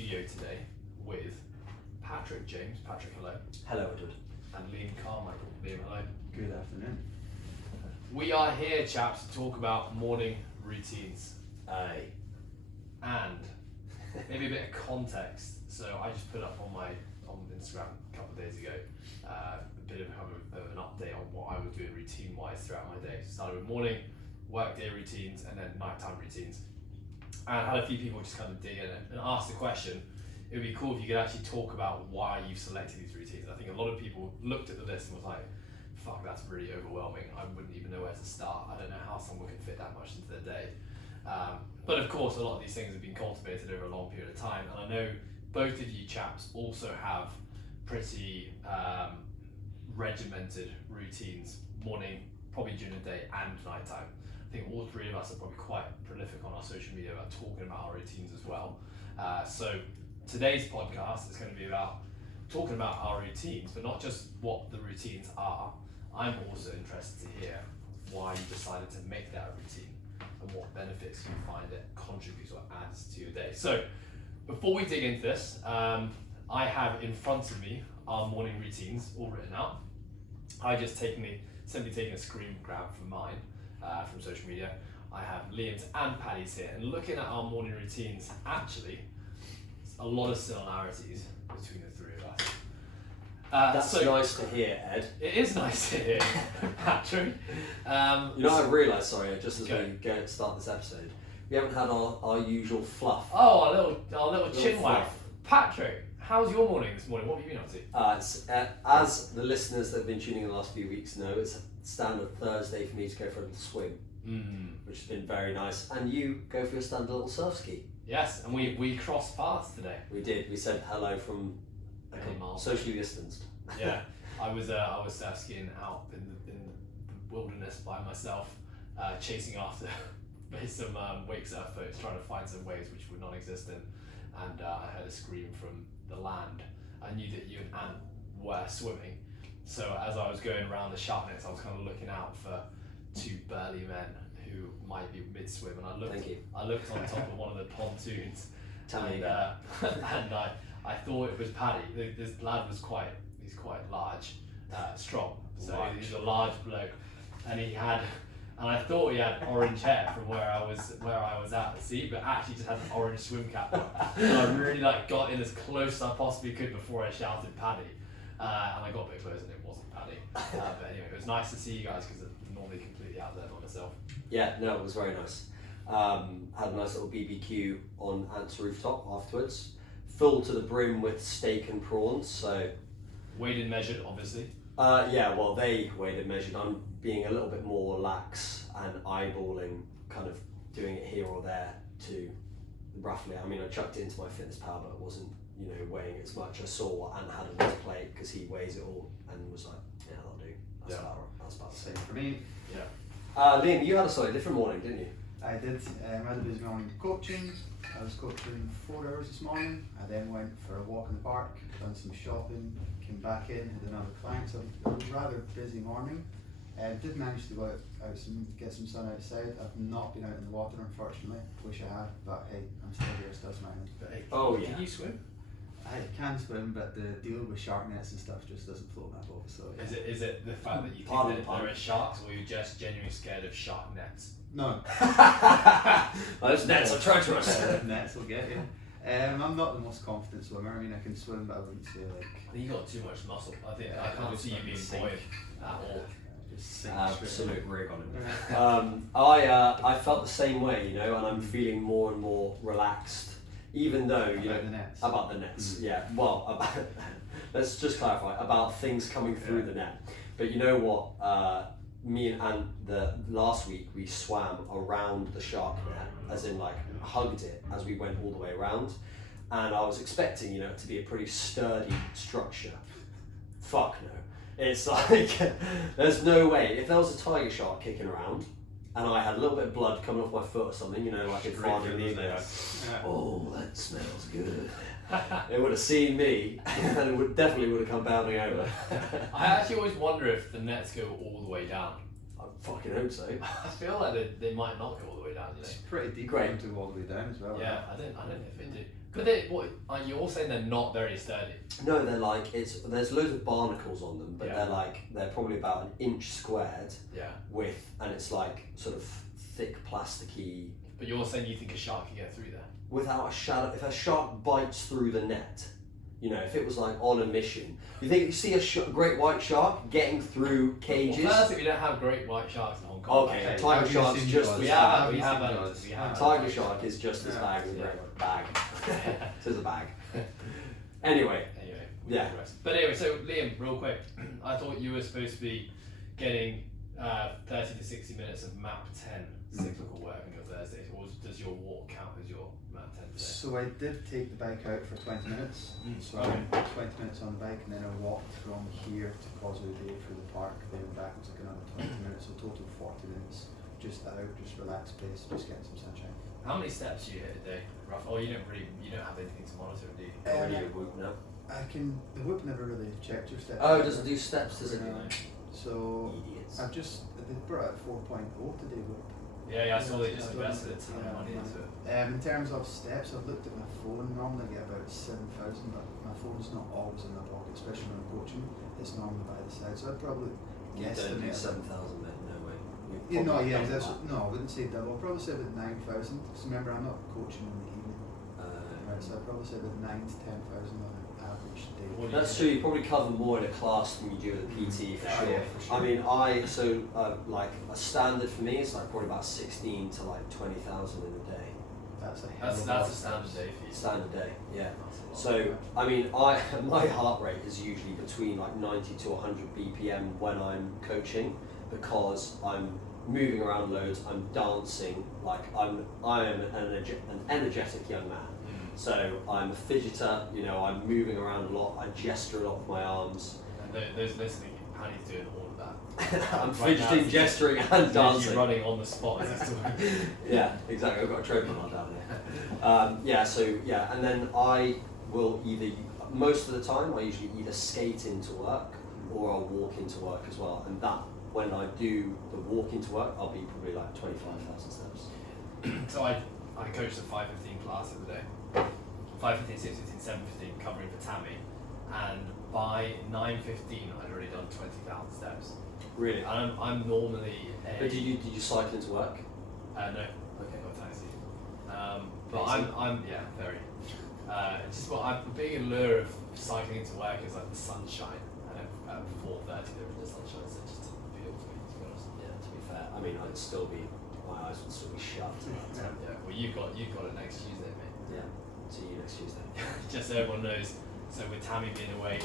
studio today with Patrick James. Patrick, hello. Hello, Edward. And Liam Carmichael. Liam, hello. Good afternoon. We are here, chaps, to talk about morning routines. Aye. And maybe a bit of context. So I just put up on Instagram a couple of days ago a bit of an update on what I was doing routine-wise throughout my day. So started with morning, workday routines, and then nighttime routines. And I had a few people just kind of dig in and ask the question, it would be cool if you could actually talk about why you've selected these routines. I think a lot of people looked at the list and was like, fuck, that's really overwhelming. I wouldn't even know where to start. I don't know how someone can fit that much into their day. But of course, a lot of these things have been cultivated over a long period of time. And I know both of you chaps also have pretty regimented routines, morning, probably during the day and nighttime. I think all three of us are probably quite prolific on our social media about talking about our routines as well. So today's podcast is going to be about talking about our routines, but not just what the routines are. I'm also interested to hear why you decided to make that a routine and what benefits you find it contributes or adds to your day. So before we dig into this, I have in front of me our morning routines all written out. I just simply taken a screen grab from mine from social media. I have Liam's and Paddy's here, and looking at our morning routines, actually, a lot of similarities between the three of us. That's so nice to hear, Ed. It is nice to hear, Patrick. I realised, sorry, just as we start this episode, we haven't had our usual fluff. Oh, our little chin wag. fluff. Patrick, how's your morning this morning? What have you been up to? As the listeners that have been tuning in the last few weeks know, it's a standard Thursday for me to go for a little swim, which has been very nice. And you go for your standard little surf ski. Yes, and we crossed paths today. We did. We said hello from socially distanced. Yeah, I was surf skiing out in the wilderness by myself, chasing after some wake surf boats, trying to find some waves which were non-existent, and I heard a scream from the land. I knew that you and Ant were swimming, so as I was going around the shark nets, I was kind of looking out for two burly men who might be mid-swim, and I looked on top of one of the pontoons, and I thought it was Paddy. This lad was quite large, strong. So he's a large bloke, and I thought he had orange hair from where I was at the sea, but actually just had an orange swim cap on. And I really got in as close as I possibly could before I shouted Paddy, and I got a bit closer and it wasn't Paddy. But anyway, it was nice to see you guys because I'm normally completely out there by myself. Yeah, no, it was very nice. Had a nice little BBQ on Ant's rooftop afterwards. Full to the brim with steak and prawns, so... Weighed and measured, obviously. Yeah, well, they weighed and measured. I'm being a little bit more lax and eyeballing, kind of doing it here or there to roughly. I mean, I chucked it into my fitness pal, but it wasn't, weighing as much. I saw what Ant had on his plate because he weighs it all and was like, yeah, that'll do. That's about the same. Same for me. Yeah. Liam, you had a slightly different morning, didn't you? I did. I had a busy morning coaching. I was coaching 4 hours this morning. I then went for a walk in the park, done some shopping, came back in, had another client. So it was a rather busy morning. Did manage to go out get some sun outside. I've not been out in the water, unfortunately. Wish I had, but hey, I'm still here, still smiling. Can you swim? I can swim, but the deal with shark nets and stuff just doesn't float my boat. So yeah. Is it the fact that you think that there are sharks, or are you just genuinely scared of shark nets? No. Those nets are treacherous. Nets will get you. I'm not the most confident swimmer. I mean, I can swim, but I wouldn't say You got too much muscle. I can't see you being buoyant at all. Absolute rig on it. I felt the same way, and I'm feeling more and more relaxed, even though about the nets. Yeah. Well, let's just clarify about things coming through the net. But you know what? Me and Ant, last week we swam around the shark net, as in hugged it as we went all the way around, and I was expecting it to be a pretty sturdy structure. Fuck no. It's there's no way. If there was a tiger shark kicking around and I had a little bit of blood coming off my foot or something, like in Finding Nemo, oh, that smells good. It would have seen me and it definitely would have come bounding over. I actually always wonder if the nets go all the way down. I fucking hope so. I feel like they might not go all the way down. It's pretty deep for them to go all the way down as well. Yeah, I don't know if they do. But you're all saying they're not very sturdy. No, they're like there's loads of barnacles on them, but Yeah. they're probably about an inch squared Yeah. and it's like sort of thick plasticky. But you're saying you think a shark can get through there? Without a shadow, if a shark bites through the net, if it was like on a mission, you think you see a great white shark getting through cages? Well, firstly, we don't have great white sharks in Hong Kong. Okay, tiger shark's just as We bad. have. Tiger shark is just as bad as bag. It is a bag. Anyway. We digress. But anyway, so Liam, real quick, I thought you were supposed to be getting 30 to 60 minutes of MAP 10 cyclical work on your Thursdays, or does your walk count as your MAP 10 today? So I did take the bike out for 20 minutes. So I went 20 minutes on the bike and then I walked from here to Causeway Bay through the park, then back was like another 20 minutes, so total 40 minutes. Just out, just relaxed pace, just getting some sunshine. How many steps do you hit a day, rough? Oh, you don't have anything to monitor, do you? The Whoop never really checked your steps. Oh, it doesn't do steps, does it? So Idiots. they brought out 4.0 today, Whoop. Yeah, I saw they just invested a ton of money into it. In terms of steps, I've looked at my phone. Normally I get about 7,000, but my phone's not always in my pocket, especially when I'm coaching. It's normally by the side, so I'd probably You don't do guesstimate 7,000, mate. No way. I wouldn't say double. I'd probably say about 9,000. Because remember, I'm not coaching in the evening. Right, so I'd probably say about 9 to 10,000 on an average day. That's true. You probably cover more in a class than you do with a PT for sure. Yeah, for sure. I mean, like a standard for me is like probably about 16 to like 20,000 in a day. That's a standard day for you. Standard day, yeah. So I mean, my heart rate is usually between like 90 to 100 BPM when I'm coaching because I'm moving around loads. I'm dancing. Like I am an energetic young man. So I'm a fidgeter, I'm moving around a lot, I gesture a lot with my arms. And those listening, Paddy's doing all of that. I'm fidgeting, gesturing and dancing. He's running on the spot as he's talking. Yeah, exactly, I've got a tripod down there. And then I will most of the time, I usually either skate into work or I'll walk into work as well. And that, when I do the walk into work, I'll be probably like 25,000 steps. So I coached a 5:15 class the other day. 5:15, 6:15, 7:15 covering for Tammy, and by 9:15 I'd already done 20,000 steps. Really? And I'm normally But did you cycle into work? No. Okay. Not taxi. But I'm very. It's just I'm a big allure of cycling into work is like the sunshine, and at 4:30 there was the sunshine, so it just didn't appeal to me, to be honest. Yeah, to be fair, I mean, my eyes would still be shut. Yeah. Well, you've got it next Tuesday, mate. Yeah. See you next Tuesday. Just so everyone knows, so with Tammy being away,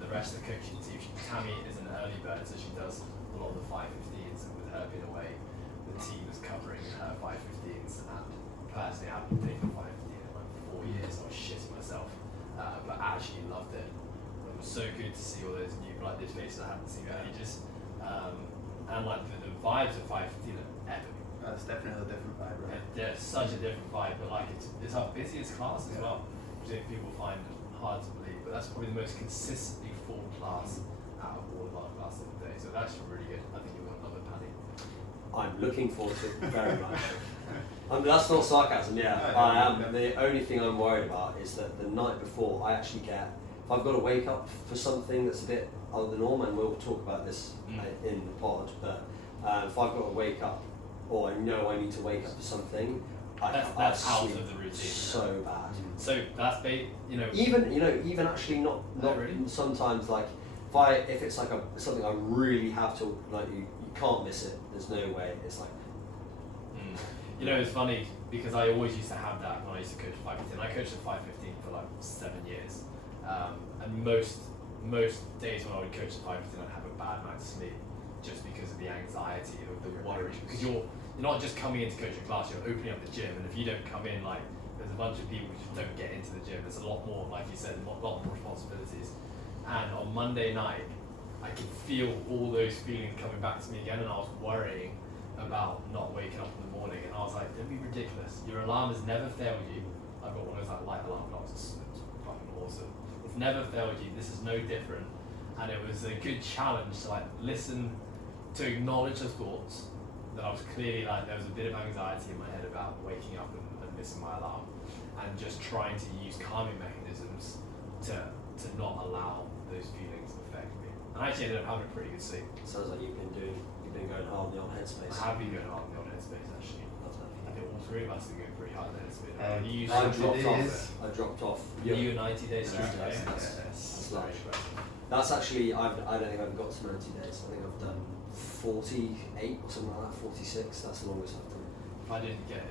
the rest of the coaching team, Tammy is an early bird, so she does a lot of the 5:15s, and with her being away, the team is covering her 5:15s, and personally I've been taking 5:15 in like 4 years, I was shitting myself, but actually loved it. It was so good to see all those new these faces I haven't seen in ages, and like the vibes of 5:15 are epic. That's definitely a different vibe, right? Yeah, such a different vibe, but like it's our busiest class as well, which I think people find hard to believe, but that's probably the most consistently full class out of all of our classes of the day, so that's really good. I think you're going to love it, Paddy. I'm looking forward to it very much. That's not sarcasm, yeah. I am. The only thing I'm worried about is that the night before I actually if I've got to wake up for something that's a bit out of the norm, and we'll talk about this in the pod, but if I've got to wake up, or I know I need to wake up for something, that's out of the routine. So bad. So that's even actually not really? Sometimes like if it's like something I really have to you can't miss it. There's no way. It's like it's funny because I always used to have that when I used to coach 5:15. I coached at 5:15 for like 7 years, and most days when I would coach at 5:15, I'd have a bad night's sleep just because of the anxiety of the worry. Because you're not just coming in to coach a class, you're opening up the gym, and if you don't come in, like there's a bunch of people who just don't get into the gym. There's a lot more, like you said, a lot more responsibilities. And on Monday night, I could feel all those feelings coming back to me again, and I was worrying about not waking up in the morning. And I was like, don't be ridiculous. Your alarm has never failed you. I've got one of those like light alarm clocks. It's fucking awesome. It's never failed you. This is no different. And it was a good challenge to like listen, to acknowledge the thoughts that I was clearly like there was a bit of anxiety in my head about waking up and missing my alarm, and just trying to use calming mechanisms to not allow those feelings to affect me. And I actually ended up having a pretty good sleep. Sounds like you've been going hard on the old Headspace. I have been going hard on the old Headspace actually. I think all three of us have been going pretty hard on the Headspace. I dropped off. You 90 days Yeah, straight. that's Very large. impressive. That's actually, I don't think I've got to 90 days. I think I've done 48 or something like that, 46. That's the longest I've done. If I didn't get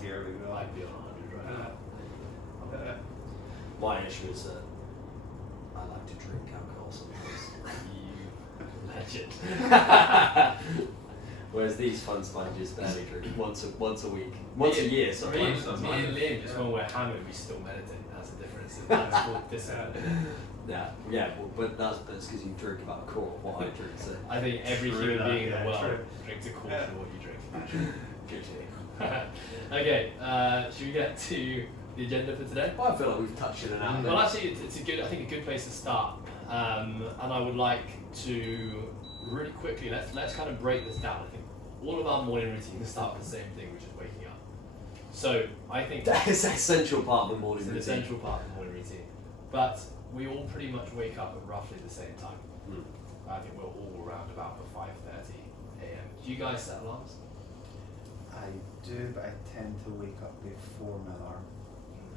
Here we go. I'd be on 100 right now. My issue is that I like to drink alcohol sometimes. You legend. Whereas these fun sponges barely drink once a week. Once a year, sorry. Me and Liam, just when we're hammered, we still meditate. That's the difference. That's called discipline. Yeah, but that's because you drink about a quarter of what I drink. So I think every human being in the world drinks a quarter of what you drink. good to Okay, should we get to the agenda for today? Well, I feel like we've touched in and out. Well, actually, it's a good place to start. And I would like to really quickly let's kind of break this down. I think all of our morning routines start with the same thing, which is waking up. So I think that is an essential part of the morning routine. It's an essential part of the morning routine. But we all pretty much wake up at roughly the same time. I think we're all around about 5:30 a.m. Do you guys set alarms? I do, but I tend to wake up before my alarm.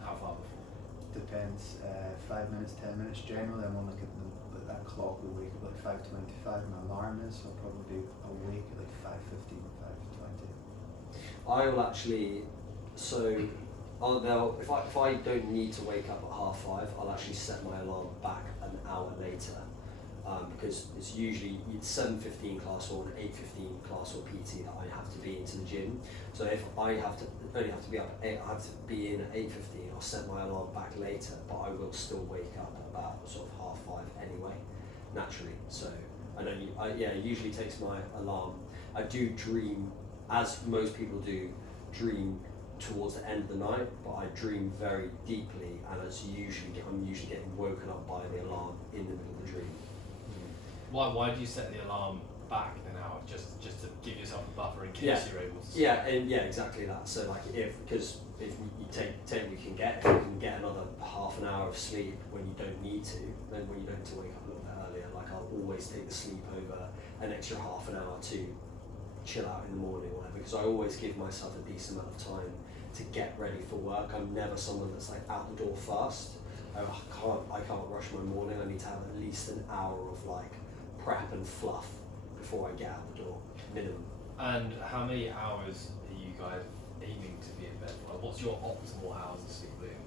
How far before? Depends. 5 minutes, 10 minutes. Generally, I'm on like that clock will wake up like 5:25. My alarm is, so I'll probably be awake at like 5:15, 5:20. I will actually. So, if I don't need to wake up at 5:30, I'll actually set my alarm back an hour later, because it's usually 7:15 class or an 8:15 class or PT that I have to be into the gym. So if I only have to be up at 8, I have to be in at 8:15. I'll set my alarm back later, but I will still wake up at about sort of 5:30 anyway, naturally. So it usually takes my alarm. I do dream, as most people do, dream towards the end of the night, but I dream very deeply, and I'm usually getting woken up by the alarm in the middle of the dream. Why do you set the alarm back an hour? Just to give yourself a buffer in case you're able to. Yeah, exactly that. So like because if you take what you can get, if you can get another half an hour of sleep when you don't need to, then when you don't need to wake up a little bit earlier, like I'll always take the sleep over an extra half an hour to chill out in the morning or whatever, because I always give myself a decent amount of time to get ready for work. I'm never someone that's like out the door fast. I can't rush my morning. I need to have at least an hour of like prep and fluff before I get out the door, minimum. And how many hours are you guys aiming to be in bed for? What's your optimal hours of sleep, Liam?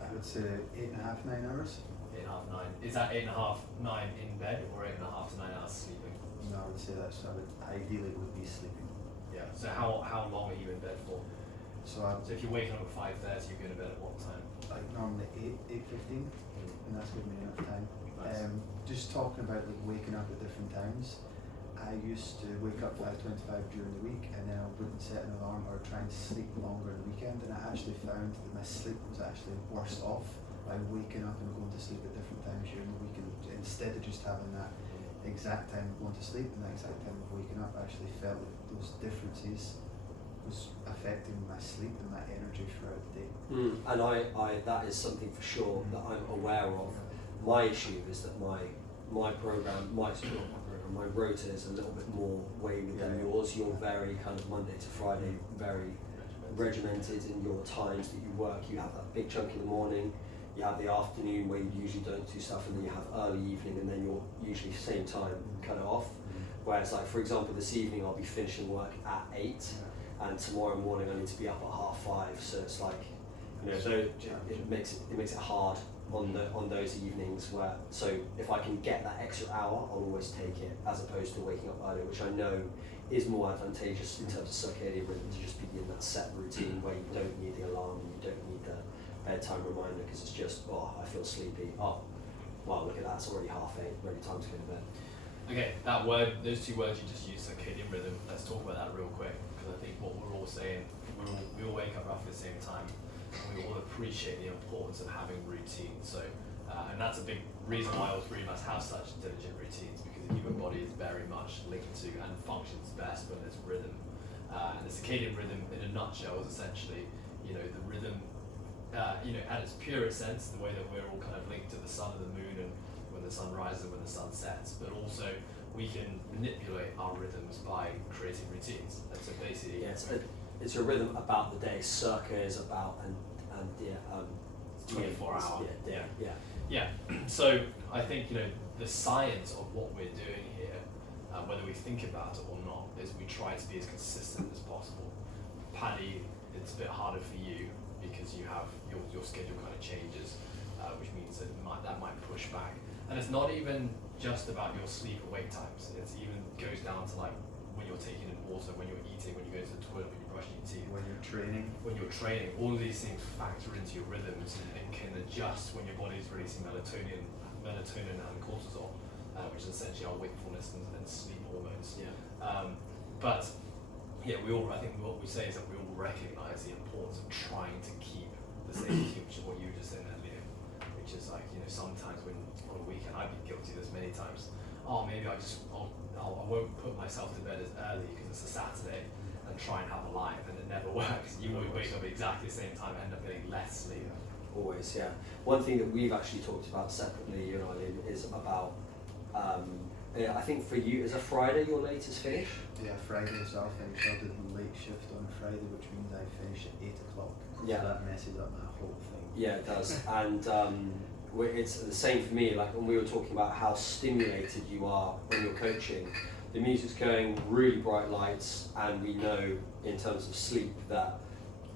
I would say 8.5, 9 hours. 8.5, 9. Is that 8.5, 9 in bed, or 8.5 to 9 hours sleeping? No, I would say that's. I would ideally would be sleeping. Yeah. So how long are you in bed for? So if you're waking up at 5:30, you're going to bed at what time? Like normally 8:15, and that's giving me enough time. Nice. Just talking about like waking up at different times. I used to wake up 5:25 during the week, and then I wouldn't set an alarm or try and sleep longer on the weekend. And I actually found that my sleep was actually worse off by waking up and going to sleep at different times during the week, and instead of just having that exact time of going to sleep and that exact time of waking up, I actually felt that those differences was affecting my sleep and my energy throughout the day. And I that is something for sure that I'm aware of. My issue is that my rota is a little bit more wayward than yours. You're very kind of Monday to Friday, very regimented in your times that you work. You have that big chunk in the morning, you have the afternoon where you usually don't do stuff, and then you have early evening, and then you're usually same time cut it off. Whereas like for example this evening I'll be finishing work at 8, and tomorrow morning I need to be up at 5:30. So it's like, so it makes it hard on those evenings where, so if I can get that extra hour, I'll always take it, as opposed to waking up early, which I know is more advantageous in terms of circadian rhythm, to just be in that set routine where you don't need the alarm and you don't need the bedtime reminder, because it's just, I feel sleepy. Oh, wow, look at that, it's already 8:30, ready, time to go to bed. Okay, those two words you just used, circadian rhythm, let's talk about that real quick, because I think what we're all saying, we all wake up roughly the same time, and we all appreciate the importance of having routine. So, and that's a big reason why all three of us have such diligent routines, because the human body is very much linked to and functions best when there's rhythm. And the circadian rhythm, in a nutshell, is essentially, the rhythm at its purest sense, the way that we're all kind of linked to the sun and the moon, and when the sun rises and when the sun sets, but also we can manipulate our rhythms by creating routines. And so basically, it's a rhythm about the day. Circa is about and 24 hour. Yeah. So I think the science of what we're doing here, whether we think about it or not, is we try to be as consistent as possible. Paddy, it's a bit harder for you because you have your schedule kind of changes, which means that that might push back. And it's not even just about your sleep or wake times. It even goes down to like when you're taking in water, when you're eating, when you go to the toilet, when you're brushing your teeth. When you're training. When you're training, all of these things factor into your rhythms and can adjust when your body's releasing melatonin and cortisol, which is essentially our wakefulness and sleep hormones. But I think what we say is that we all recognise the importance of trying to keep the same routine, which is what you were just saying there, Liam, which is like, sometimes when on a weekend, I've been guilty of this many times. Oh, maybe I won't put myself to bed as early because it's a Saturday and try and have a life, and it never works. You always wake up at exactly the same time, end up getting less sleep. Always, yeah. One thing that we've actually talked about separately, you and I, Liam, is about, I think for you, is a Friday your latest finish? Yeah, Friday as well. Finish. I did a late shift on Friday, which means I finish at 8 o'clock. Yeah. So that messes up my whole thing. Yeah, it does. And it's the same for me. Like when we were talking about how stimulated you are when you're coaching, the music's going, really bright lights, and we know in terms of sleep that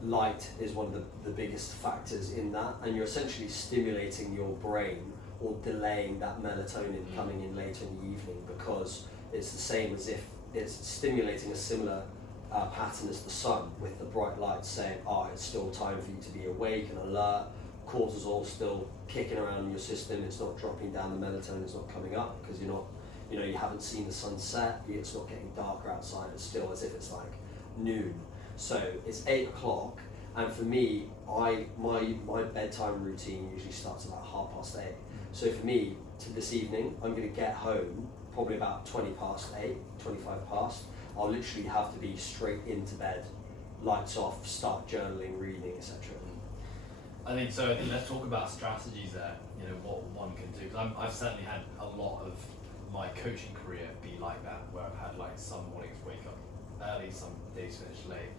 light is one of the biggest factors in that, and you're essentially stimulating your brain or delaying that melatonin coming in later in the evening, because it's the same as if it's stimulating a similar pattern as the sun, with the bright lights saying, it's still time for you to be awake and alert, cortisol's still kicking around in your system, it's not dropping down, the melatonin's not coming up because you're not, you haven't seen the sun set, it's not getting darker outside, it's still as if it's like noon. So it's 8 o'clock, and for me, my bedtime routine usually starts about 8:30. So for me, to this evening, I'm going to get home probably about 8:20, 25 past. I'll literally have to be straight into bed, lights off, start journaling, reading, etc. I think let's talk about strategies there. What one can do. Because I've certainly had a lot of my coaching career be like that, where I've had like some mornings wake up early, some days finish late.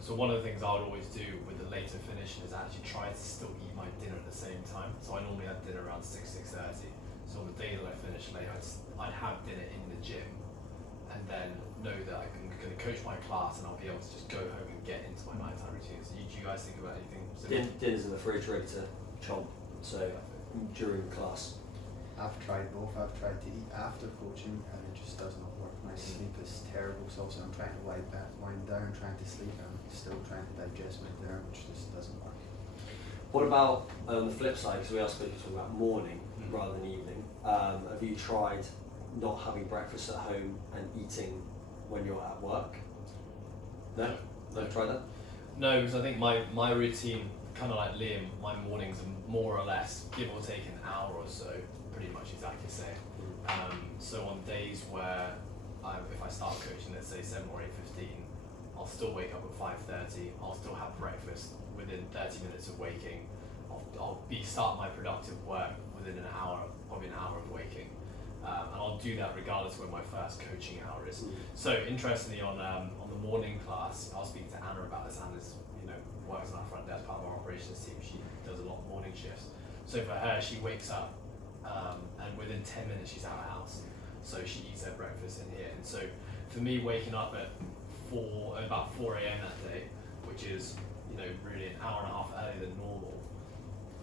So one of the things I would always do with the later finish is actually try to still eat my dinner at the same time. So I normally have dinner around 6:30. So on the day that I finish late, I'd have dinner in the gym, and then know that I'm going to coach my class, and I'll be able to just go home and get into my nighttime routine. So do you guys think about anything similar? Dinner's in the fridge ready to chomp, so during class. I've tried both. I've tried to eat after coaching, and it just does not work. My sleep is terrible. So also I'm trying to wind down, trying to sleep, and I'm still trying to digest my dinner, which just doesn't work. What about on the flip side, because we are supposed to talk about morning rather than evening, have you tried not having breakfast at home and eating when you're at work? No? Never tried that? No, because I think my routine, kind of like Liam, my mornings are more or less, give or take an hour or so, pretty much exactly the same. So on days where if I start coaching, let's say 7 or 8:15, I'll still wake up at 5:30. I'll still have breakfast within 30 minutes of waking. I'll start my productive work within an hour, probably an hour of waking, and I'll do that regardless of when my first coaching hour is. So interestingly, on the morning class, I was speaking to Anna about this. Anna's works on our front desk, part of our operations team. She does a lot of morning shifts. So for her, she wakes up, and within 10 minutes she's out of the house. So she eats her breakfast in here. And so for me, waking up at about 4 a.m. that day, which is really an hour and a half earlier than normal,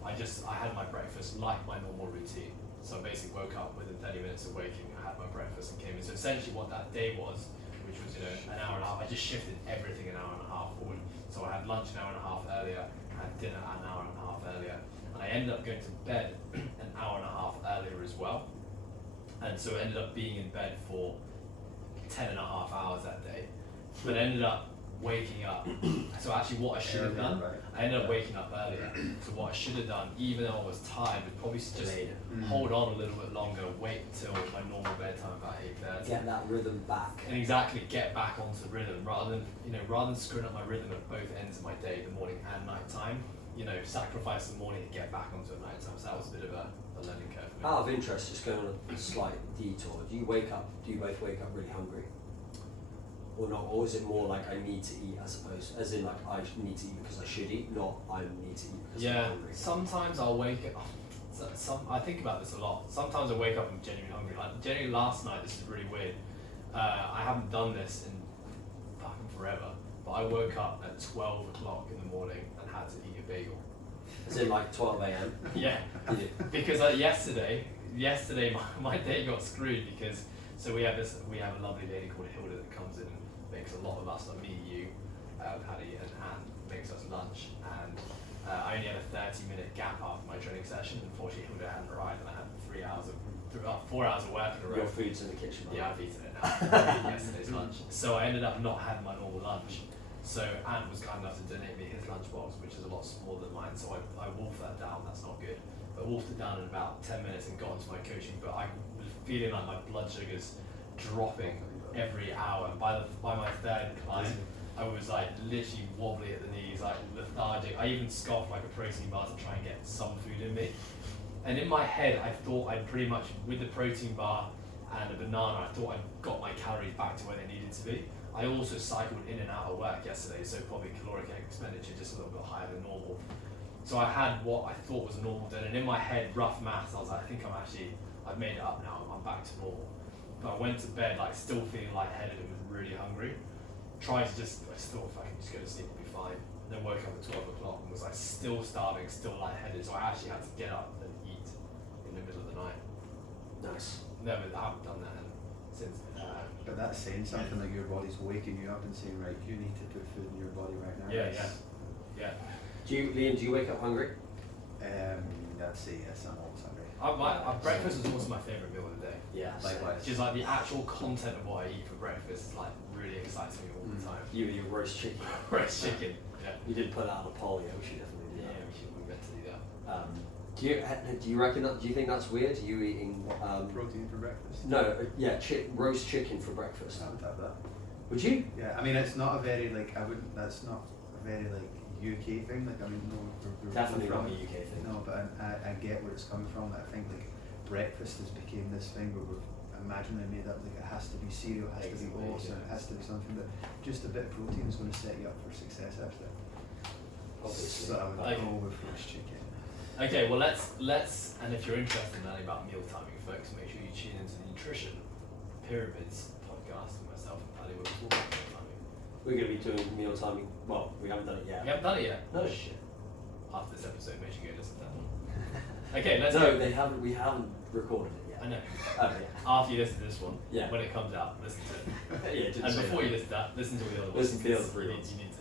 I had my breakfast like my normal routine. So I basically woke up within 30 minutes of waking, I had my breakfast and came in. So essentially what that day was, which was an hour and a half, I just shifted everything an hour and a half forward. So I had lunch an hour and a half earlier, I had dinner an hour and a half earlier, and I ended up going to bed an hour and a half earlier as well. And so I ended up being in bed for 10 and a half hours that day, but ended up waking up. So actually what I should have done, I ended up waking up earlier. So what I should have done, even though I was tired, was probably just hold on a little bit longer, wait until my normal bedtime about 8:30. Get that rhythm back. And exactly, get back onto the rhythm rather than screwing up my rhythm at both ends of my day, the morning and night time. sacrifice the morning to get back onto a night time. So that was a bit of a learning curve for me. Out of interest, just going on a slight detour, do you both wake up really hungry? Or not? Or is it more like I need to eat as opposed, as in like I need to eat because I should eat, not I need to eat because I'm hungry? Sometimes I'll wake up, I think about this a lot. Sometimes I wake up and genuinely hungry. Like genuinely last night, this is really weird. I haven't done this in fucking forever, but I woke up at 12 o'clock in the morning and had to eat a bagel. As in like 12 a.m? Yeah, because yesterday my day got screwed because we have a lovely lady called Hilda that comes in and makes a lot of us, like me, you, Paddy and Anne, makes us lunch, and I only had a 30-minute gap after my training session. Unfortunately, Hilda hadn't arrived, and I had 4 hours of work in a row. Your food's in the kitchen, right? Yeah, I've eaten it now. I ate yesterday's lunch. So I ended up not having my normal lunch. So Ant was kind enough to donate me his lunchbox, which is a lot smaller than mine. So I wolfed that down. That's not good. But I wolfed it down in about 10 minutes and got into my coaching. But I was feeling like my blood sugars dropping every hour. And by my third climb, I was like literally wobbly at the knees, like lethargic. I even scoffed like a protein bar to try and get some food in me. And in my head, I thought I'd pretty much, with the protein bar and a banana, I thought I'd got my calories back to where they needed to be. I also cycled in and out of work yesterday, so probably caloric expenditure just a little bit higher than normal. So I had what I thought was a normal day, and in my head, rough maths, I was like, I think I've made it up now, I'm back to normal. But I went to bed like still feeling lightheaded and was really hungry. I just thought if I can just go to sleep, I'll be fine. Then woke up at 12 o'clock and was like still starving, still lightheaded, so I actually had to get up and eat in the middle of the night. Nice. I haven't done that since. But that's saying something like your body's waking you up and saying, right, you need to put food in your body right now. Yeah. Liam, do you wake up hungry? I'd say yes, I'm always hungry. Breakfast is also my favourite meal of the day. Yeah, likewise. Just like the actual content of what I eat for breakfast like really excites me all the time. You and your roast chicken. Roast chicken. Yeah. You did put that on a poll, yeah, we should definitely do that. Yeah, we meant to do that. Do you reckon that? Do you think that's weird? You eating protein for breakfast? No, roast chicken for breakfast. I would have that. Would you? Yeah, I mean it's not a very that's not a very UK thing. Like I mean, no, we're Definitely not a UK thing. No, but I get where it's coming from. I think like breakfast has become this thing where we've imaginally made up like it has to be cereal, it has to be oats, and it has to be something that just a bit of protein is going to set you up for success after. Obviously. So I would go with roast chicken. Okay, well let's and if you're interested in learning about meal timing, folks, make sure you tune into the Nutrition Pyramids podcast with myself and Paddy. We're talking about meal timing. We're going to be doing meal timing. Well, we haven't done it yet. We haven't done it yet? No. Shit. After this episode, make sure you go listen to that one. Okay, let's No, go. we haven't recorded it yet. I know. Okay. After you listen to this one, Yeah. when it comes out, listen to it. Yeah, just And say before that. you listen to that, listen to the other ones. Listen to the other You three need- ones. You need to.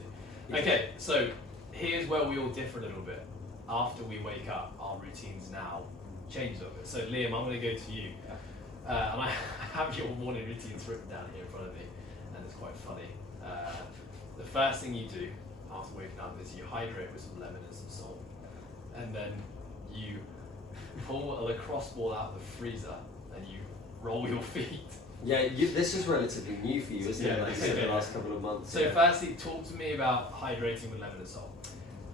Yeah. Okay, so here's where we all differ a little bit. After we wake up, our routines now change a little bit. So Liam, I'm going to go to you. And I have your morning routines written down here in front of me, and it's quite funny. The first thing you do after waking up is you hydrate with some lemon and some salt. And then you pull a lacrosse ball out of the freezer and you roll your feet. Yeah, this is relatively new for you, isn't it? Yeah, Like okay. the last couple of months. So firstly, talk to me about hydrating with lemon and salt.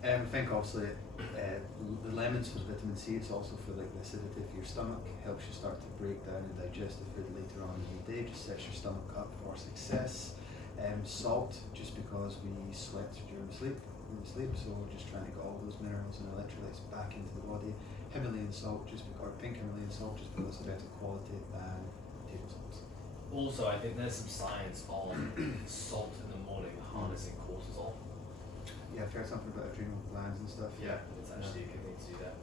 I think obviously the lemons for vitamin C. It's also for like the acidity for your stomach. Helps you start to break down and digest the food later on in the day. Just sets your stomach up for success. Salt, just because we sweat during sleep, so we're just trying to get all those minerals and electrolytes back into the body. Himalayan salt, or pink Himalayan salt, just because it's better quality than table salt. Also, I think there's some science on salt in the morning harnessing cortisol. Yeah, I've heard something about adrenal glands and stuff. Yeah, it's actually a good thing to do that.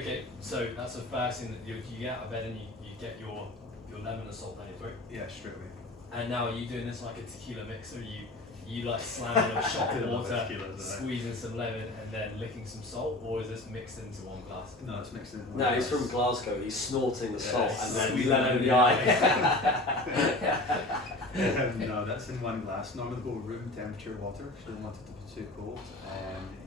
Okay, so that's the first thing that you get out of bed and you get your lemon and salt down your throat. Yeah, straight away. And now are you doing this like a tequila mixer? You like slamming a shot of water, squeezing some lemon and then licking some salt, or is this mixed into one glass? No, it's mixed in. No, he's from Glasgow. He's snorting the salt and then squeeze lemon in the eye. No, that's in one glass. Normally go room temperature water. She don't want it to be too cold.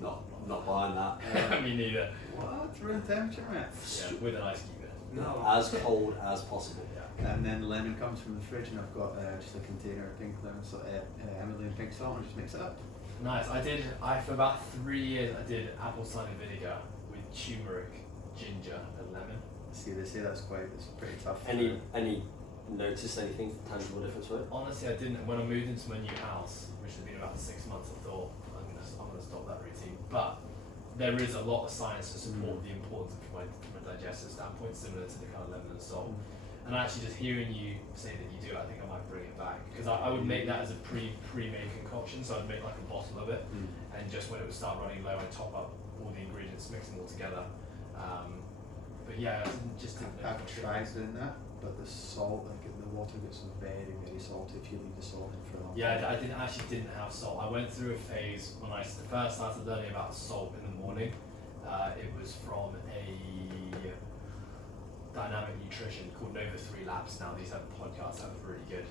Not buying that. Me neither. What? Room temperature, man? Yeah, with an ice cube in it. No. As cold as possible. And then the lemon comes from the fridge, and I've got just a container of pink lemon, Himalayan pink salt, and just mix it up. Nice. For about 3 years, I did apple cider vinegar with turmeric, ginger, and lemon. See, they say it's pretty tough. Any noticed anything tangible difference with it? Honestly, I didn't. When I moved into my new house, which has been about 6 months, I thought I'm gonna stop that routine. But there is a lot of science to support the importance from a digestive standpoint, similar to the kind of lemon and salt. And actually, just hearing you say that you do it, I think I might bring it back, because I would make that as a pre-made concoction. So I'd make like a bottle of it, and just when it would start running low, I'd top up all the ingredients, mix them all together. But yeah, I've tried doing that, but the salt, like the water gets very, very salty if you leave the salt in for a long time. Yeah, I didn't have salt. I went through a phase when I first started learning about salt in the morning. It was from a dynamic nutrition called Nova 3 Labs. Now these have podcasts that was really good,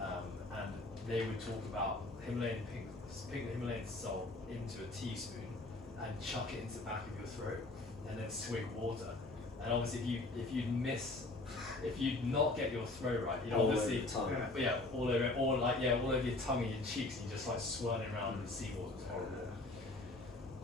and they would talk about Himalayan pink Himalayan salt into a teaspoon and chuck it into the back of your throat, and then swig water. And obviously, if you not get your throat right, you know, all obviously, over the tongue. all over your tongue and your cheeks, and you just like swirling around in seawater. It's horrible.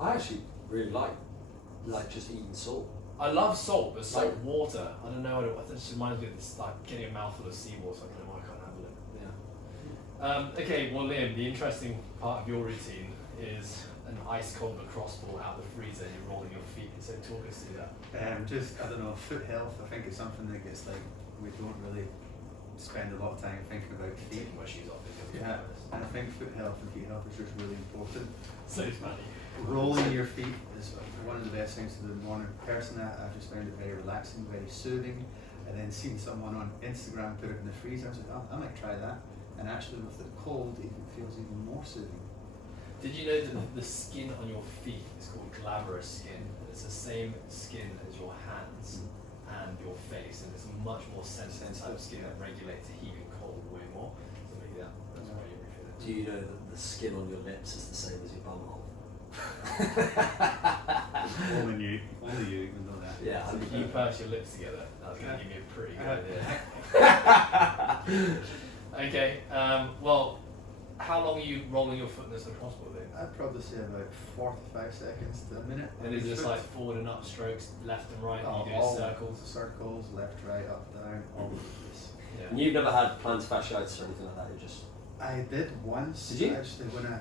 I actually really like just eating salt. I love salt, but salt water, I don't know. It just reminds me of this, like getting a mouthful of seawater. I don't know why I can't handle it. Yeah. Okay, well, Liam, the interesting part of your routine is an ice cold lacrosse ball out the freezer. You're rolling your feet. So talk us through that. I don't know, foot health. I think it's something that gets we don't really spend a lot of time thinking about feet. Taking my shoes off because Yeah, and I think foot health and feet health is just really important. So is Paddy. Rolling your feet is one of the best things to do in the morning. Personally, I've just found it very relaxing, very soothing. And then seeing someone on Instagram put it in the freezer, I was like, oh, I might try that. And actually, with the cold, it feels even more soothing. Did you know that the skin on your feet is called glabrous skin? It's the same skin as your hands and your face, and it's a much more sensitive type of skin that regulates heat and cold way more. So maybe that's why you feel it. Do you know that the skin on your lips is the same as your bum hole? Only you even know that. Yeah, So if you purse your lips together, that's going to give you a pretty good idea. Okay, well, how long are you rolling your foot in this lacrosse ball then? I'd probably say about 45 seconds to a minute. And is this like forward and up strokes, left and right, and you do all circles? left, right, up, down, all over this. Yeah. And you've never had plantar fasciitis or anything like that? You just I did once. Did you? Actually, when I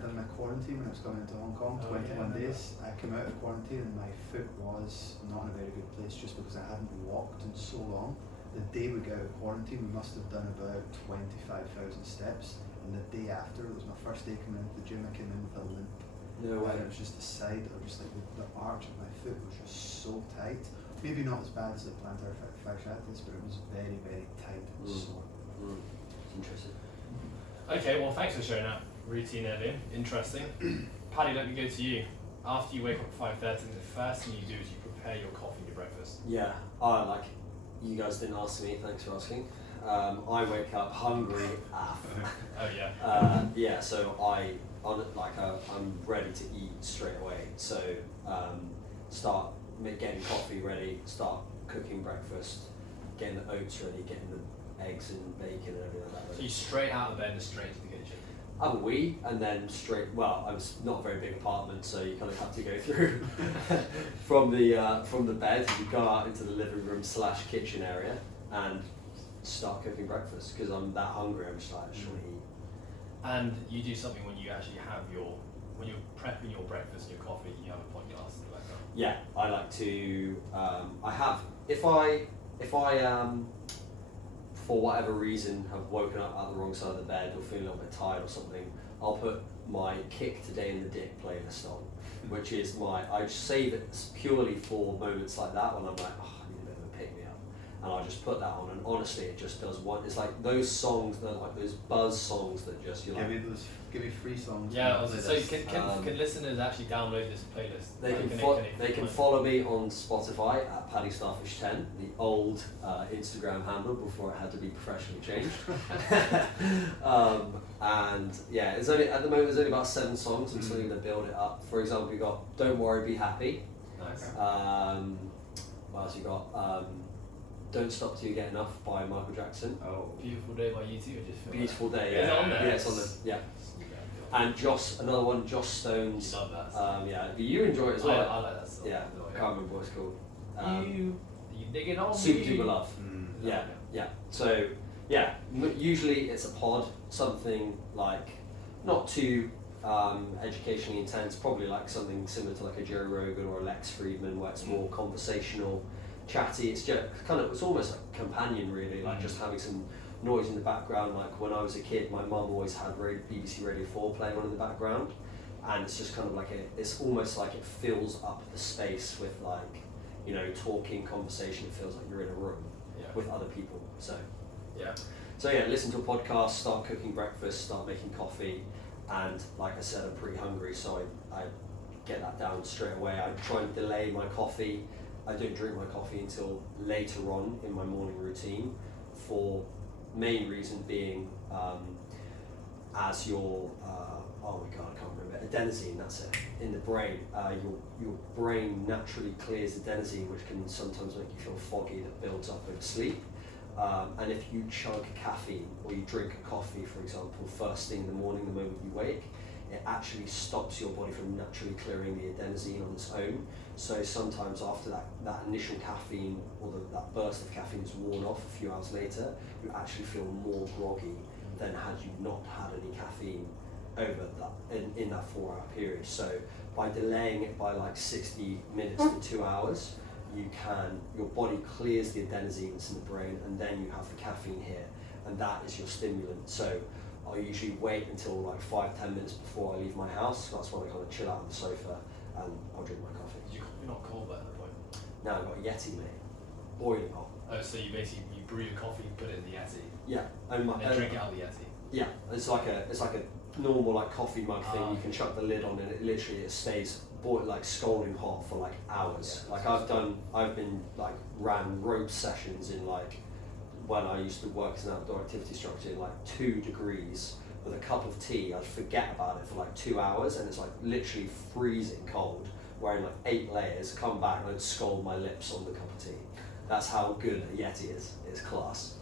done my quarantine, when I was coming into Hong Kong, 21 days, I came out of quarantine and my foot was not in a very good place just because I hadn't walked in so long. The day we got out of quarantine, we must have done about 25,000 steps. And the day after, it was my first day coming into the gym, I came in with a limp. no way. And it was just the side, or just like the arch of my foot was just so tight. Maybe not as bad as the plantar fasciitis, but it was very, very tight and sore. It's interesting. Okay, well, thanks for sharing that routine, Liam. Interesting. Paddy, let me go to you. After you wake up at 5:30, the first thing you do is you prepare your coffee and your breakfast. Yeah, you guys didn't ask me, thanks for asking. I wake up hungry AF. Oh yeah. Yeah, so I'm ready to eat straight away. So start getting coffee ready, start cooking breakfast, getting the oats ready, getting the eggs and bacon and everything like that ready. So you straight out of bed and straight to the kitchen. I have a wee, and then straight. Well, I was not a very big apartment, so you kind of have to go through from the bed. You go out into the living room / kitchen area and start cooking breakfast because I'm that hungry. I'm just like, I just want to eat. And you do something when you actually have when you're prepping your breakfast and your coffee, you have a podcast in the background. Yeah, I like to. I have if I for whatever reason have woken up at the wrong side of the bed or feeling a little bit tired or something, I'll put my Kick Today in the Dick playlist on, which is I just save it purely for moments like that when I'm like, oh, I need a bit of a pick me up, and I'll just put that on, and honestly, it just does one. It's like those songs that are like those buzz songs that just you're like. Give me 3 songs. Yeah, so can listeners actually download this playlist? They can follow me on Spotify at Paddy Starfish 10, the old Instagram handle before it had to be professionally changed. And yeah, at the moment there's only about 7 songs. I'm still going to build it up. For example, you got "Don't Worry, Be Happy." Nice. What else you got? "Don't Stop Till You Get Enough" by Michael Jackson. Oh, Beautiful Day by U2. I just feel Beautiful Day. Is it on there? Yeah, it's on the And another one, Joss Stone's. Love that. Yeah, you enjoy it as well. I like that song. Yeah, I can't remember what it's called. You digging on Super me? Duper Love. Yeah. So yeah, usually it's a pod, something like not too educationally intense, probably like something similar to like a Joe Rogan or a Lex Friedman, where it's more conversational, chatty. It's just it's almost like a companion really, like just having some noise in the background. Like when I was a kid, my mum always had BBC Radio 4 playing on in the background, and it's just kind of like it's almost like it fills up the space with like, you know, talking, conversation. It feels like you're in a room with other people. So yeah, listen to a podcast, start cooking breakfast, start making coffee, and like I said, I'm pretty hungry, so I get that down straight away. I try and delay my coffee. I don't drink my coffee until later on in my morning routine, for main reason being as your oh my god, I can't remember, adenosine, that's it, in the brain. Your brain naturally clears adenosine, which can sometimes make you feel foggy, that builds up over sleep. And if you chug caffeine or you drink a coffee, for example, first thing in the morning, the moment you wake, it actually stops your body from naturally clearing the adenosine on its own. So sometimes after that initial caffeine or that burst of caffeine is worn off a few hours later, you actually feel more groggy than had you not had any caffeine over that in that 4 hour period. So by delaying it by like 60 minutes to 2 hours, your body clears the adenosine that's in the brain, and then you have the caffeine here, and that is your stimulant. So I usually wait until like 5-10 minutes before I leave my house. That's when I kind of chill out on the sofa and I'll drink my coffee. You're not cold at that point. Now I've got a Yeti, mate. Boiling hot. Oh, so you basically brew your coffee, put it in the Yeti, Yeah, and drink it out of the Yeti. Yeah, it's like a normal like coffee mug thing. You can chuck the lid on and it stays like scalding hot for like hours. Yeah, like I've been like ran rope sessions in like, when I used to work as an outdoor activity instructor, in like 2 degrees with a cup of tea. I'd forget about it for like 2 hours, and it's like literally freezing cold, wearing like 8 layers, come back and I'd scald my lips on the cup of tea. That's how good a Yeti is. It's class.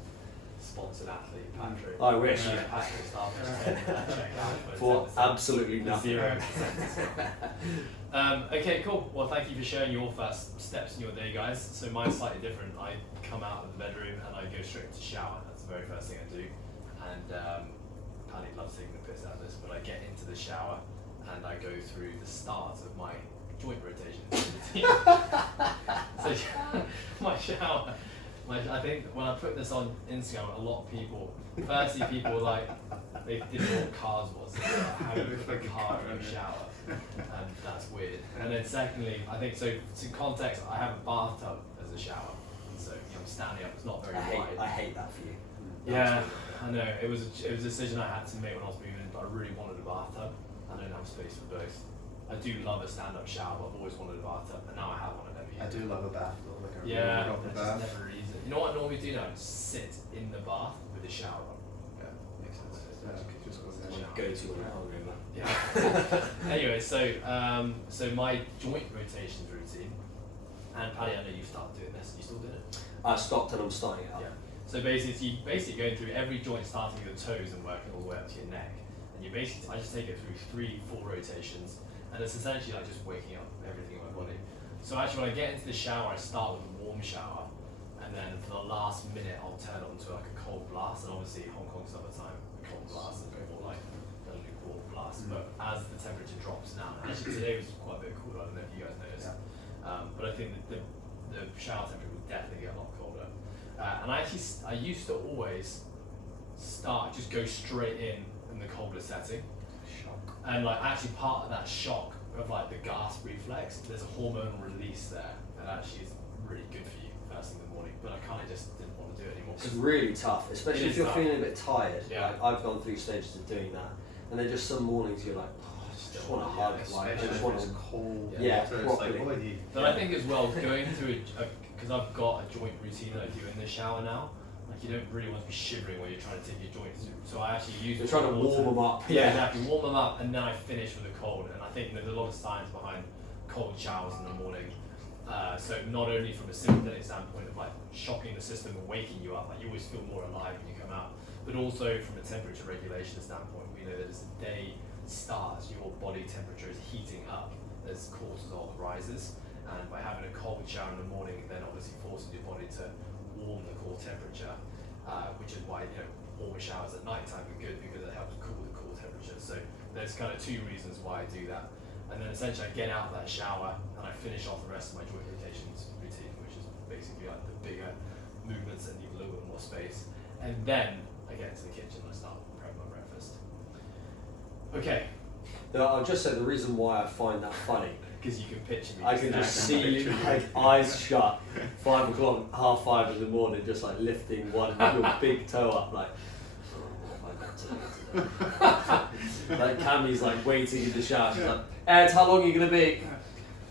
Sponsored athlete, Patrick. I wish. Patrick Starfish. For absolutely nothing. 0%. Okay, cool. Well, thank you for sharing your first steps in your day, guys. So mine's slightly different. I come out of the bedroom and I go straight to shower. That's the very first thing I do. And Paddy loves taking the piss out of this, but I get into the shower and I go through the start of my joint rotation. So my shower. I think when I put this on Instagram, a lot of people, firstly, people were like, they didn't know what cars was. They were like, how do you put a car in your shower? And that's weird. And then secondly, I think, so to context, I have a bathtub as a shower. And so I'm standing up, it's not very wide. I hate that for you. Yeah, I know. It was a decision I had to make when I was moving, but I really wanted a bathtub. I don't have space for both. I do love a stand-up shower, but I've always wanted a bathtub, and now I have one of them. I do love a bath though, like a yeah, really proper I bath. just never use it. You know what I normally do now? Just sit in the bath with a shower on. Yeah, makes sense. Yeah, I could just go in the Like shower. go to when you're hungry, man. Yeah. Anyway, so my joint rotations routine, and Paddy, I know you started doing this. You still doing it? I stopped and I'm starting it up. Yeah. So basically going through every joint, starting with your toes and working all the way up to your neck. And I just take it through 3-4 rotations, and it's essentially like just waking up everything in my body. So actually, when I get into the shower, I start with a warm shower, and then for the last minute, I'll turn it onto like a cold blast. And obviously, Hong Kong summertime, a cold blast is more like a lukewarm blast. But as the temperature drops now, actually today was quite a bit cooler. I don't know if you guys noticed, but I think that the shower temperature will definitely get a lot colder. And I used to always just go straight in the colder setting. Shock. And like actually part of that shock of like the gasp reflex, there's a hormonal release there that actually is really good for you first thing in the morning. But I kind of just didn't want to do it anymore. It's really tough, especially if you're feeling a bit tired. Yeah. Like, I've gone through stages of doing that, and then just some mornings you're like, oh, I just want to hug. Like, I just want to. Cold. Yeah, So it's properly. like, what do you? But I think as well, going through because I've got a joint routine that I do in the shower now. Like you don't really want to be shivering when you're trying to take your joints. So I actually use. You're trying to warm them up. Yeah, exactly. Warm them up, and then I finish with a cold. And I think there's a lot of science behind cold showers in the morning. So not only from a sympathetic standpoint of like shocking the system and waking you up, like you always feel more alive when you come out, but also from a temperature regulation standpoint. We know that it's a day start as your body temperature is heating up as cortisol rises, and by having a cold shower in the morning, it then obviously forces your body to warm the core temperature, which is why warmer showers at night time are good, because it helps cool the core temperature. So there's kind of two reasons why I do that. And then essentially I get out of that shower and I finish off the rest of my joint rotations routine, which is basically like the bigger movements that need a little bit more space. And then I get into the kitchen and I start prepping my breakfast. Okay. I'll just say the reason why I find that funny, because you can picture me. I can just see you, like, eyes shut, 5 o'clock, 5:30 in the morning, just like lifting your big toe up, like, oh, what have I got to do today? Like Cammy's like waiting in the shower. She's like, Ed, how long are you gonna be?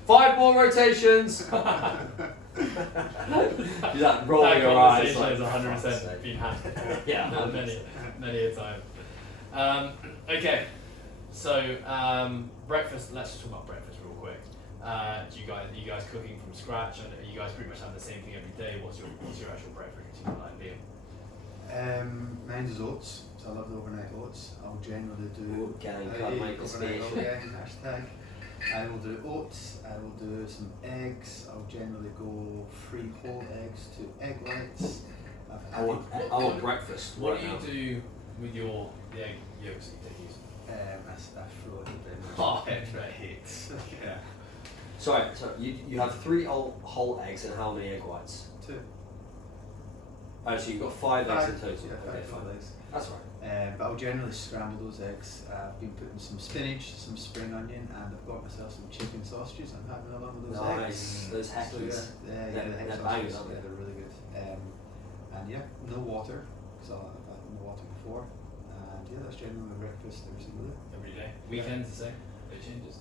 5 more rotations. She's like rolling her eyes. That conversation has 100% been had. Yeah, many a time. Okay. So breakfast. Let's just talk about breakfast real quick. Are you guys cooking from scratch? And are you guys pretty much having the same thing every day? What's your actual breakfast routine like, Liam? Mine's is oats. So I love the overnight oats. I'll generally do overnight hashtag. I will do oats. I will do some eggs. I'll generally go 3 whole eggs, 2 egg whites. I want breakfast. What do you do with the egg yolks that you use? I throw it in the Oh, right. Yeah. Sorry. You have 3 whole eggs and how many egg whites? 2. Oh, so you've got 5 eggs in total. Yeah, Okay, 5 eggs. That's right. But I'll generally scramble those eggs. I've been putting some spinach, some spring onion, and I've got myself some chicken sausages. I'm having along with those eggs. Nice, those heckies. So, yeah, they're the heck banging, sausages, aren't they? they're really good. And yeah, no water, because I've had no water before. And yeah, that's generally my breakfast every single day. Every day. Weekends the same. No changes.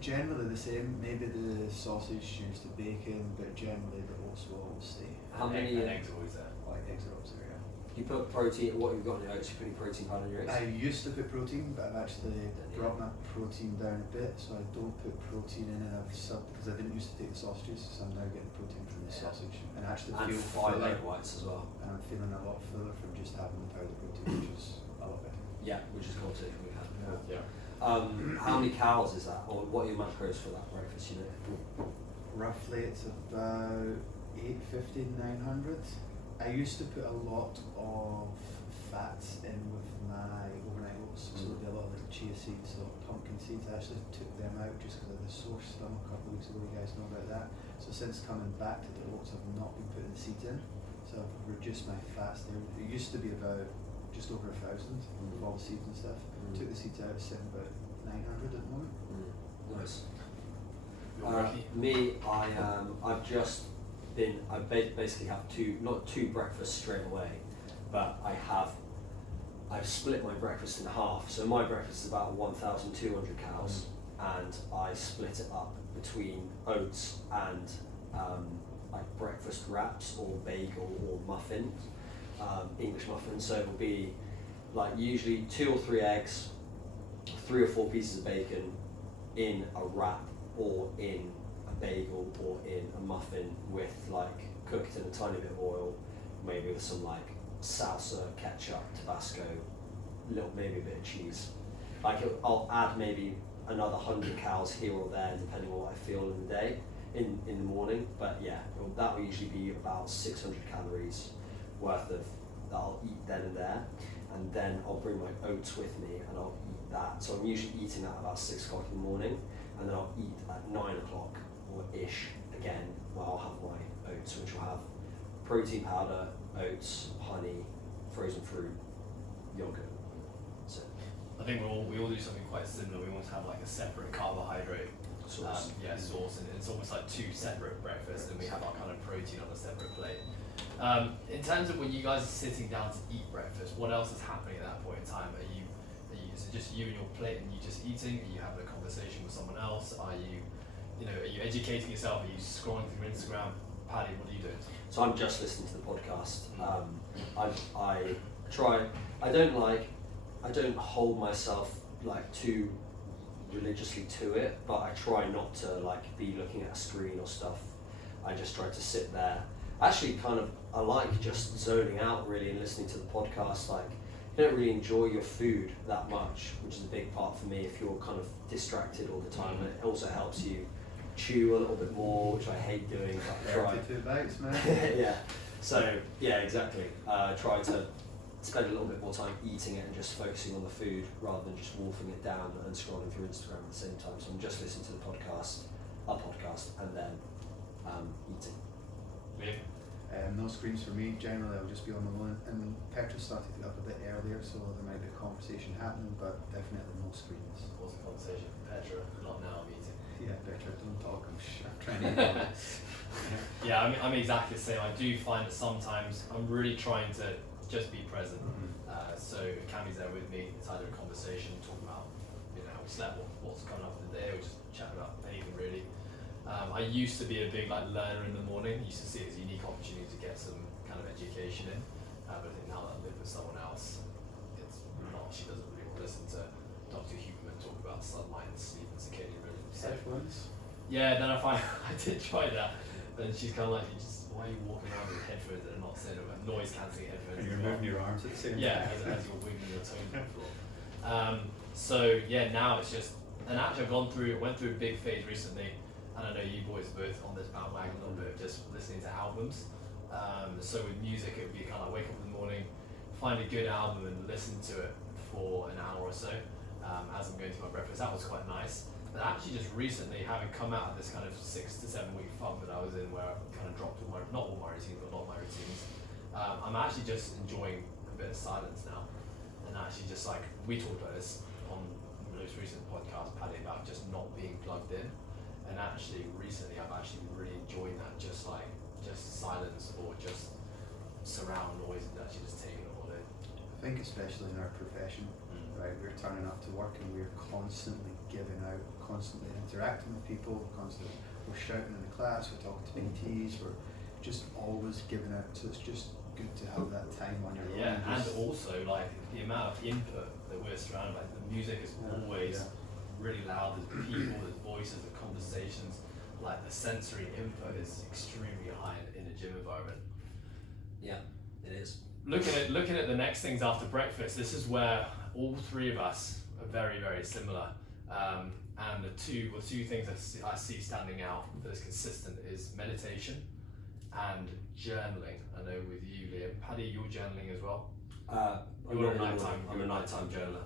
Generally the same. Maybe the sausage changes to bacon, but generally the oats will always stay. How many eggs are always there? Like eggs are always there. Yeah. You put protein. What you've got in your oats? You putting protein powder in your eggs? I used to put protein, but I've actually brought my protein down a bit, so I don't put protein in, and I've because I didn't used to take the sausages, so I'm now getting protein from the sausage, and I actually and feel 5 fuller, egg whites as well. and I'm feeling a lot fuller from just having the powdered protein, which is a lot better. Yeah, which is cool too. We had. Yeah. How many calories is that, or what are your macros for that breakfast? You know. Roughly, it's about 850, 900. I used to put a lot of fats in with my overnight oats, so there'd be a lot of like chia seeds or pumpkin seeds. I actually took them out just because I had a sore stomach a couple of weeks ago. You guys know about that. So since coming back to the oats, I've not been putting the seeds in. So I've reduced my fats there. It used to be about just over 1,000 with all the seeds and stuff. Took the seeds out, it's sitting about 900 at the moment. Nice. Me, I basically have not two breakfasts straight away, but I've split my breakfast in half. So my breakfast is about 1,200 calories, and I split it up between oats and like breakfast wraps or bagel or muffin, English muffin. So it will be like usually 2 or 3 eggs, 3 or 4 pieces of bacon in a wrap or in a bagel or in a muffin with like cooked in a tiny bit of oil, maybe with some like salsa, ketchup, Tabasco, maybe a bit of cheese. I'll add maybe another 100 calories here or there depending on what I feel in the day, in the morning. But yeah, that will usually be about 600 calories worth of that I'll eat then and there. And then I'll bring my oats with me and I'll eat that. So I'm usually eating that about 6 o'clock in the morning, and then I'll eat at 9 o'clock or ish again, where I'll have my oats, which will have protein powder, oats, honey, frozen fruit, yogurt. So I think we all do something quite similar. We want to have like a separate carbohydrate sauce. Sauce, and it's almost like 2 separate breakfasts, and we have our kind of protein on a separate plate. In terms of when you guys are sitting down to eat breakfast, what else is happening at that point in time? Is it just you and your plate and you just eating? Are you having a conversation with someone else? Are you educating yourself? Are you scrolling through Instagram? Paddy, what are you doing? So I'm just listening to the podcast. I don't hold myself like too religiously to it, but I try not to like be looking at a screen or stuff. I just try to sit there. Actually, I like just zoning out really and listening to the podcast. Like you don't really enjoy your food that much, which is a big part for me if you're kind of distracted all the time. And it also helps you chew a little bit more, which I hate doing, but I try. 32 bites, man. Yeah. So yeah, exactly. Try to spend a little bit more time eating it and just focusing on the food rather than just wolfing it down and scrolling through Instagram at the same time. So I'm just listening to a podcast, and then eating. Yeah. No screens for me. Generally, I'll just be on my own. And Petra started to get up a bit earlier, so there might be a conversation happening, but definitely no screens. What's the conversation? Petra, not now, I'm eating. Yeah, Petra, don't talk. I'm trying to eat. Yeah, I'm exactly the same. I do find that sometimes I'm really trying to just be present. So Cammy's there with me. It's either a conversation, talking about how we slept, what's coming up for the day, or just chat about anything really. I used to be a big learner in the morning. Used to see it as a unique opportunity to get some kind of education in. But I think now that I live with someone else, it's not. She doesn't really want to listen to Dr. Huberman talk about sunlight and sleep and circadian rhythm. So Headphones. yeah, then I find I did try that, and she's kind of like, why are you walking around with headphones that are not cinema, noise cancelling headphones? And you're moving your arms at the same time. Yeah, as you're wiggling your toes on the floor. So yeah, now it's just, and actually went through a big phase recently, and I know you boys are both on this bandwagon a little bit of just listening to albums. So with music, it would be kind of wake up in the morning, find a good album and listen to it for an hour or so as I'm going to my breakfast. That was quite nice. But actually just recently, having come out of this kind of 6 to 7 week funk that I was in, where I kind of dropped not all my routines, but a lot of my routines, I'm actually just enjoying a bit of silence now. And actually just we talked about this on the most recent podcast, Paddy, about just not being plugged in. And actually recently I've actually really enjoyed that, just silence or just surround noise and actually just taking it all in. I think especially in our profession, right, we're turning up to work and we're constantly giving out, constantly interacting with people, we're shouting in the class, we're talking to PTs, we're just always giving out, so it's just good to have that time on your own. Yeah, and also the amount of input that we're surrounded by. The music is always really loud, there's people, there's voices, the conversations, the sensory input is extremely high in a gym environment. Yeah, it is. Looking at the next things after breakfast, this is where all three of us are very, very similar. And the two things I see standing out that is consistent is meditation and journaling. I know with you, Liam. Paddy, you're journaling as well. You're a nighttime. I'm a nighttime journaler.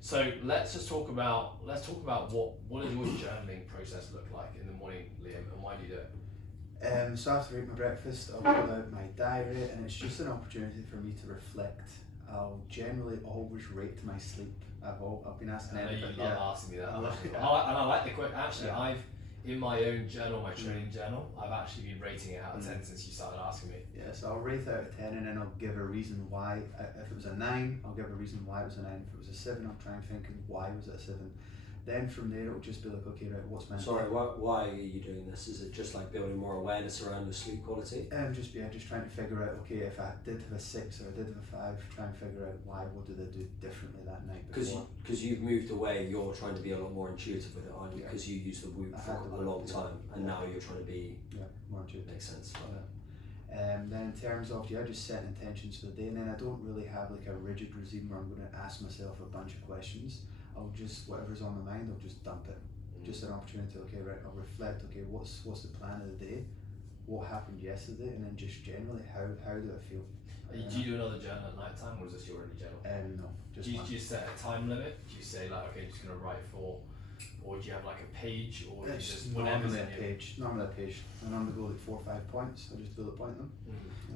So let's talk about what does your journaling process look like in the morning, Liam, and why do you do it? So after I eat my breakfast, I'll pull out my diary, and it's just an opportunity for me to reflect. I'll generally always rate my sleep. I've been asking I know Ed, you love asking me that. And I like the question. Actually, I've in my own journal, my training journal, I've actually been rating it out of 10 since you started asking me. Yeah, so I'll rate it out of 10, and then I'll give a reason why. If it was a 9, I'll give a reason why it was a 9. If it was a 7, I'll try and think of why was it a 7. Then from there it'll just be like, okay, right, what's my Sorry, why are you doing this? Is it just building more awareness around your sleep quality? Just trying to figure out, okay, if I did have a 6 or I did have a 5, try and figure out what did I do differently that night before. Because you've moved away, you're trying to be a lot more intuitive with it, aren't you? Because you used the Whoop for a long time, and now you're trying to be more intuitive. Makes sense. Then in terms of just setting intentions for the day, and then I don't really have a rigid regime where I'm going to ask myself a bunch of questions. I'll just, whatever's on my mind, I'll just dump it. Just an opportunity, okay, right, I'll reflect, okay, what's the plan of the day, what happened yesterday, and then just generally, how do I feel? Do you do another journal at night time, or is this your only journal? No, just do you set a time limit? Do you say okay, just going to write for, or do you have a page, or do you just normally a page, and I normally go 4 or 5 points, I just bullet point them.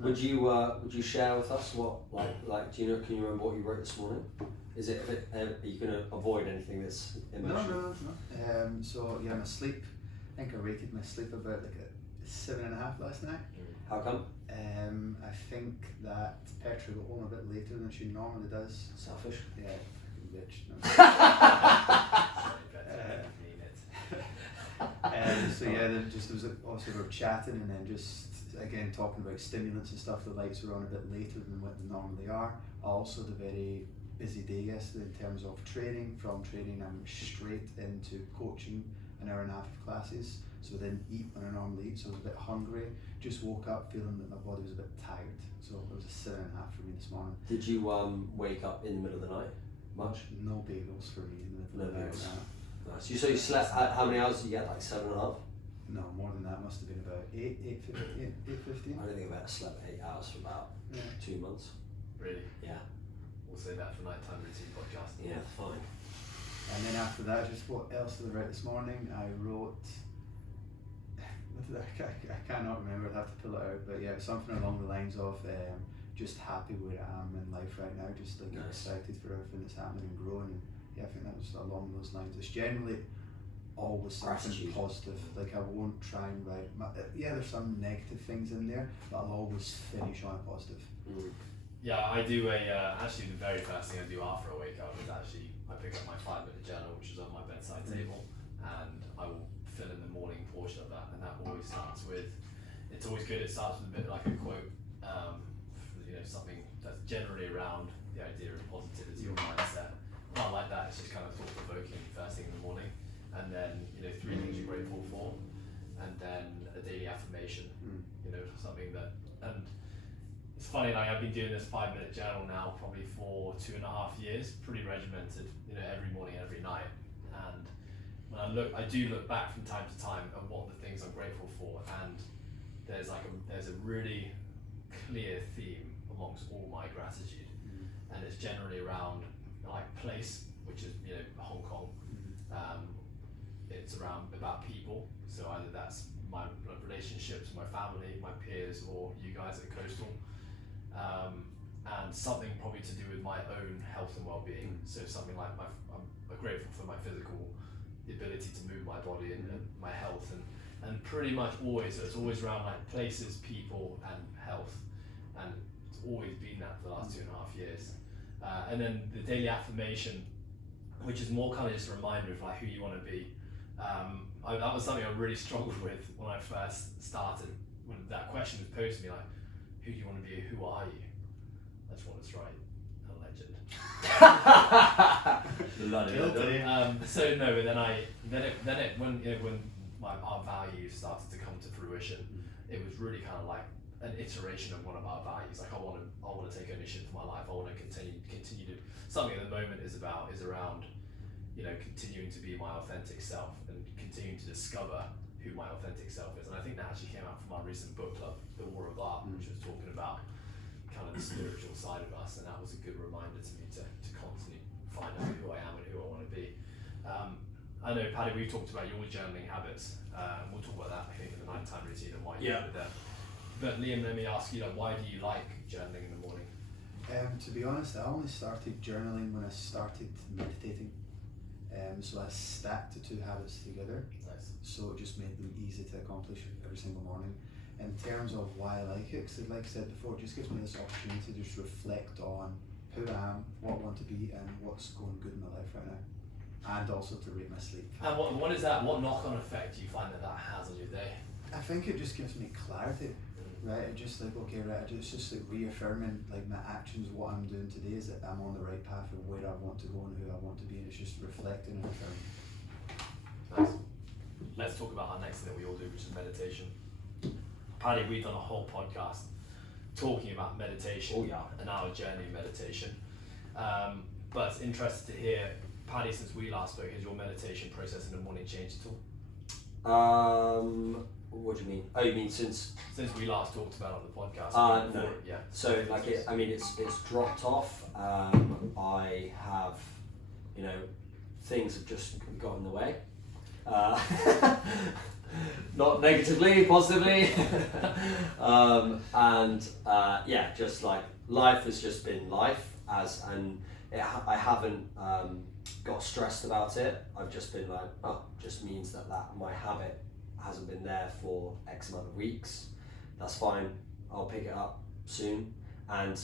Would you share with us what, do you know, can you remember what you wrote this morning? Is it, are you going to avoid anything that's emotional? No. So yeah, my sleep, I think I rated my sleep about a 7.5 last night. How come? I think that Petra got home a bit later than she normally does. Selfish? Yeah, fucking bitch. No. So yeah, then there was obviously we were chatting, and then just again talking about stimulants and stuff. The lights were on a bit later than what they normally are. Also, the very busy day yesterday in terms of training. From training, I'm straight into coaching, an hour and a half of classes. so I didn't eat when I normally eat, so I was a bit hungry. Just woke up feeling that my body was a bit tired, so it was a 7.5 for me this morning. Did you wake up in the middle of the night much? No bagels for me in the middle of the night. Nice. So you slept, how many hours did you get, like 7.5? No, more than that. Must have been about 8:15. I don't think I've ever slept 8 hours for about 2 months. Really? Yeah. We'll say that for nighttime routine podcast. Yeah, fine. And then after that, just what else did I write this morning? I wrote. What did I cannot remember. I'd have to pull it out. But yeah, something along the lines of just happy where I am in life right now. Just like excited for everything that's happening and growing. And yeah, I think that was along those lines. It's generally always something positive. Like I won't try and write. There's some negative things in there, but I'll always finish on a positive. Yeah, I do actually the very first thing I do after I wake up is actually I pick up my 5-minute journal, which is on my bedside table, and I will fill in the morning portion of that, and that always starts with, it's always good, it starts with a bit like a quote, something that's generally around the idea of positivity or mindset. Not like that, it's just kind of thought-provoking first thing in the morning, and then 3 things you're grateful for, and then a daily affirmation, something that, and it's funny, like I've been doing this 5-minute journal now probably for 2.5 years, pretty regimented, every morning, every night. And when I do look back from time to time at what the things I'm grateful for, and there's a really clear theme amongst all my gratitude, and it's generally around like place, which is Hong Kong. It's about people, so either that's my relationships, my family, my peers, or you guys at Coastal. And something probably to do with my own health and well-being. So something like I'm grateful for my the ability to move my body and my health, and pretty much always, so it's always around like places, people, and health, and it's always been that for the last 2.5 years. And then the daily affirmation, which is more kind of just a reminder of like who you want to be. That was something I really struggled with when I first started. When that question was posed to me, like, who do you want to be? Who are you? I just want to write a legend. So no, but when our values started to come to fruition, it was really kind of like an iteration of one of our values. Like I want to take ownership for my life. I want to continue to something at the moment is around continuing to be my authentic self and continuing to discover who my authentic self is. And I think that actually came out from our recent book club, The War of Art, which was talking about kind of the spiritual side of us, and that was a good reminder to me to constantly find out who I am and who I want to be. I know, Paddy, we've talked about your journaling habits. We'll talk about that, I think, in the nighttime routine and why you do it there. But Liam, let me ask you, why do you like journaling in the morning? To be honest, I only started journaling when I started meditating. So I stacked the two habits together. Nice. So it just made them easy to accomplish every single morning. In terms of why I like it, because like I said before, it just gives me this opportunity to just reflect on who I am, what I want to be, and what's going good in my life right now. And also to rate my sleep. And what is that? What knock-on effect do you find that has on your day? I think it just gives me clarity. Right, it's just like, okay, right, it's just like reaffirming like my actions, what I'm doing today is that I'm on the right path of where I want to go and who I want to be, and it's just reflecting and affirming. Nice. Let's talk about our next thing that we all do, which is meditation. Paddy, we've done a whole podcast talking about meditation and our journey in meditation. But it's interesting to hear, Paddy, since we last spoke, has your meditation process in the morning changed at all? What do you mean? Oh, you mean since we last talked about it on the podcast? No. Yeah. So like it's dropped off. I have, things have just got in the way. Not negatively, positively. Just like life has just been life I haven't got stressed about it. I've just been like, just means that my habit hasn't been there for X amount of weeks. That's fine, I'll pick it up soon. And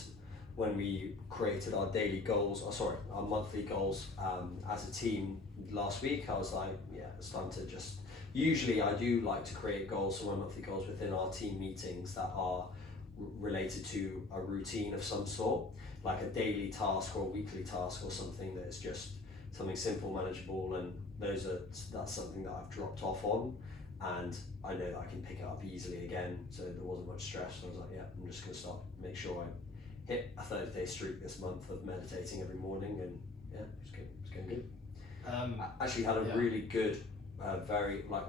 when we created our our monthly goals as a team last week, I was like, it's time to just, usually I do like to create goals, so my monthly goals within our team meetings that are related to a routine of some sort, like a daily task or a weekly task or something that is just something simple, manageable, and that's something that I've dropped off on. and I know that I can pick it up easily again, so there wasn't much stress. So I was like, yeah, I'm just going to start, make sure I hit a 30-day streak this month of meditating every morning, and yeah, it's going good. I actually had a really good, I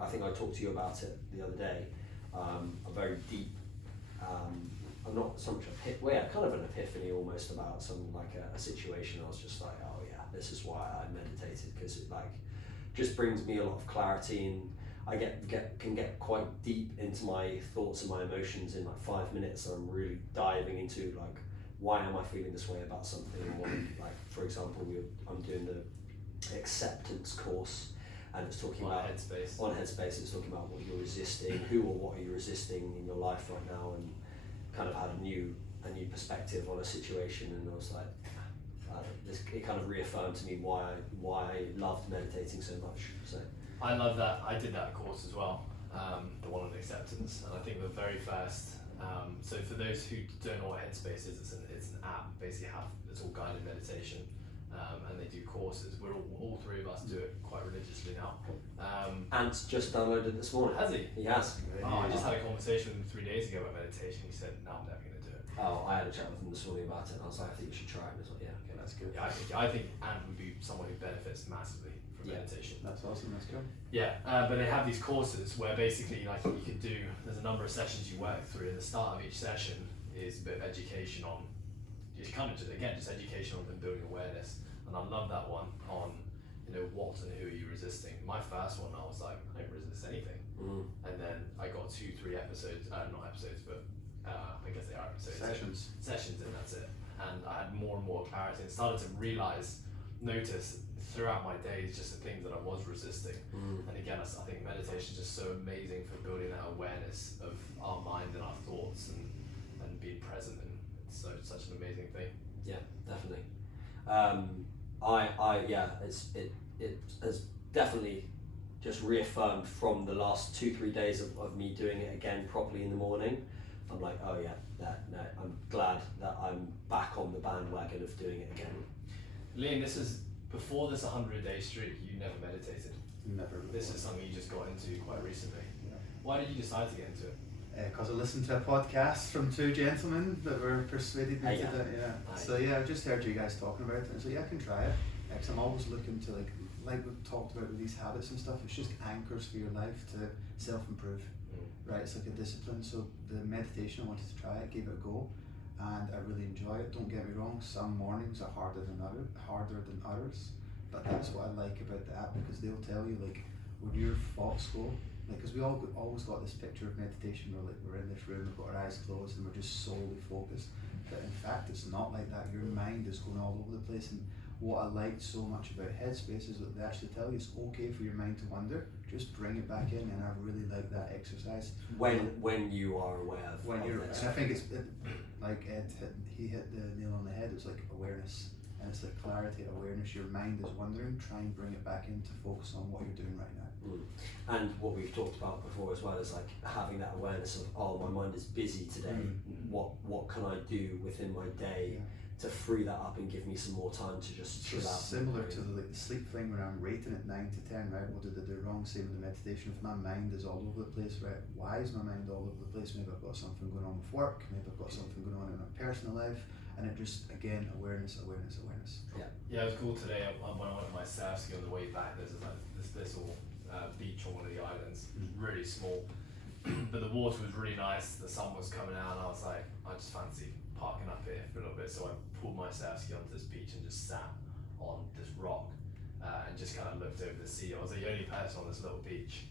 think I talked to you about it the other day, a very deep, I'm not so much kind of an epiphany almost about a situation. I was just like, oh yeah, this is why I meditated, because it just brings me a lot of clarity, and I can get quite deep into my thoughts and my emotions in 5 minutes. So I'm really diving into why am I feeling this way about something, and for example, I'm doing the acceptance course, and it's talking about Headspace. On Headspace, it's talking about what you're resisting, who or what are you resisting in your life right now, and kind of had a new perspective on a situation, and I was like, it kind of reaffirmed to me why I loved meditating so much. So I love that. I did that course as well, the one on acceptance, and I think the very first. So for those who don't know what Headspace is, it's an app. Basically, it's all guided meditation. And they do courses. We're all three of us do it quite religiously now. Ant's just downloaded this morning. Has he? He has. Oh, I just had a conversation with him 3 days ago about meditation. He said, "No, I'm never going to do it." Oh, I had a chat with him this morning about it, and I was like, I think you should try it. And he was like, yeah, okay, that's good. Yeah, I think Ant would be someone who benefits massively from meditation. That's awesome. That's good. Yeah, but they have these courses where basically you could do. There's a number of sessions you work through. And the start of each session is a bit of education on, just education on and building awareness. And I love that one on, what and who are you resisting. My first one, I was like, I don't resist anything. And then I got 2-3 episodes, not episodes, but I guess they are episodes. Sessions, and that's it. And I had more and more clarity, and started to notice throughout my days just the things that I was resisting. And again, I think meditation is just so amazing for building that awareness of our mind and our thoughts, and being present, and it's such an amazing thing. Yeah, definitely. It has definitely just reaffirmed from the last 2-3 days of me doing it again properly in the morning. I'm like, oh yeah, I'm glad that I'm back on the bandwagon of doing it again. Liam, this is before this 100-day streak. You never meditated. Never. This is something you just got into quite recently. Yeah. Why did you decide to get into it? Because I listened to a podcast from two gentlemen that were persuaded me to do it. Yeah. So I just heard you guys talking about it, and so I can try it. Because I'm always looking to like we've talked about with these habits and stuff. It's just anchors for your life to self-improve, right? It's like a discipline. So the meditation, I wanted to try it, gave it a go, and I really enjoy it. Don't get me wrong. Some mornings are harder than others, but that's what I like about the app, because they'll tell you when your thoughts go. Because we always got this picture of meditation where we're in this room, we've got our eyes closed, and we're just solely focused. But in fact, it's not like that. Your mind is going all over the place. And what I liked so much about Headspace is that they actually tell you it's okay for your mind to wander. Just bring it back in, and I really like that exercise. When you are aware of and I think it's like Ed hit the nail on the head. It's like awareness, and it's like clarity, awareness. Your mind is wandering. Try and bring it back in to focus on what you're doing right now. And what we've talked about before as well is having that awareness of, oh, my mind is busy today. What can I do within my day to free that up and give me some more time to just chill out? Similar to the sleep thing, when I'm rating it 9 to 10, right? What did I do wrong? Same with the meditation. If my mind is all over the place, right? Why is my mind all over the place? Maybe I've got something going on with work. Maybe I've got something going on in my personal life. And it just, again, awareness. Yeah, it was cool today. When I went on my surf ski on the way back, there's this little beach on one of the islands. It was really small, but the water was really nice. The sun was coming out, and I was like, I just fancy parking up here for a little bit. So I pulled my surf ski onto this beach and just sat on this rock and just kind of looked over the sea. I was the only person on this little beach,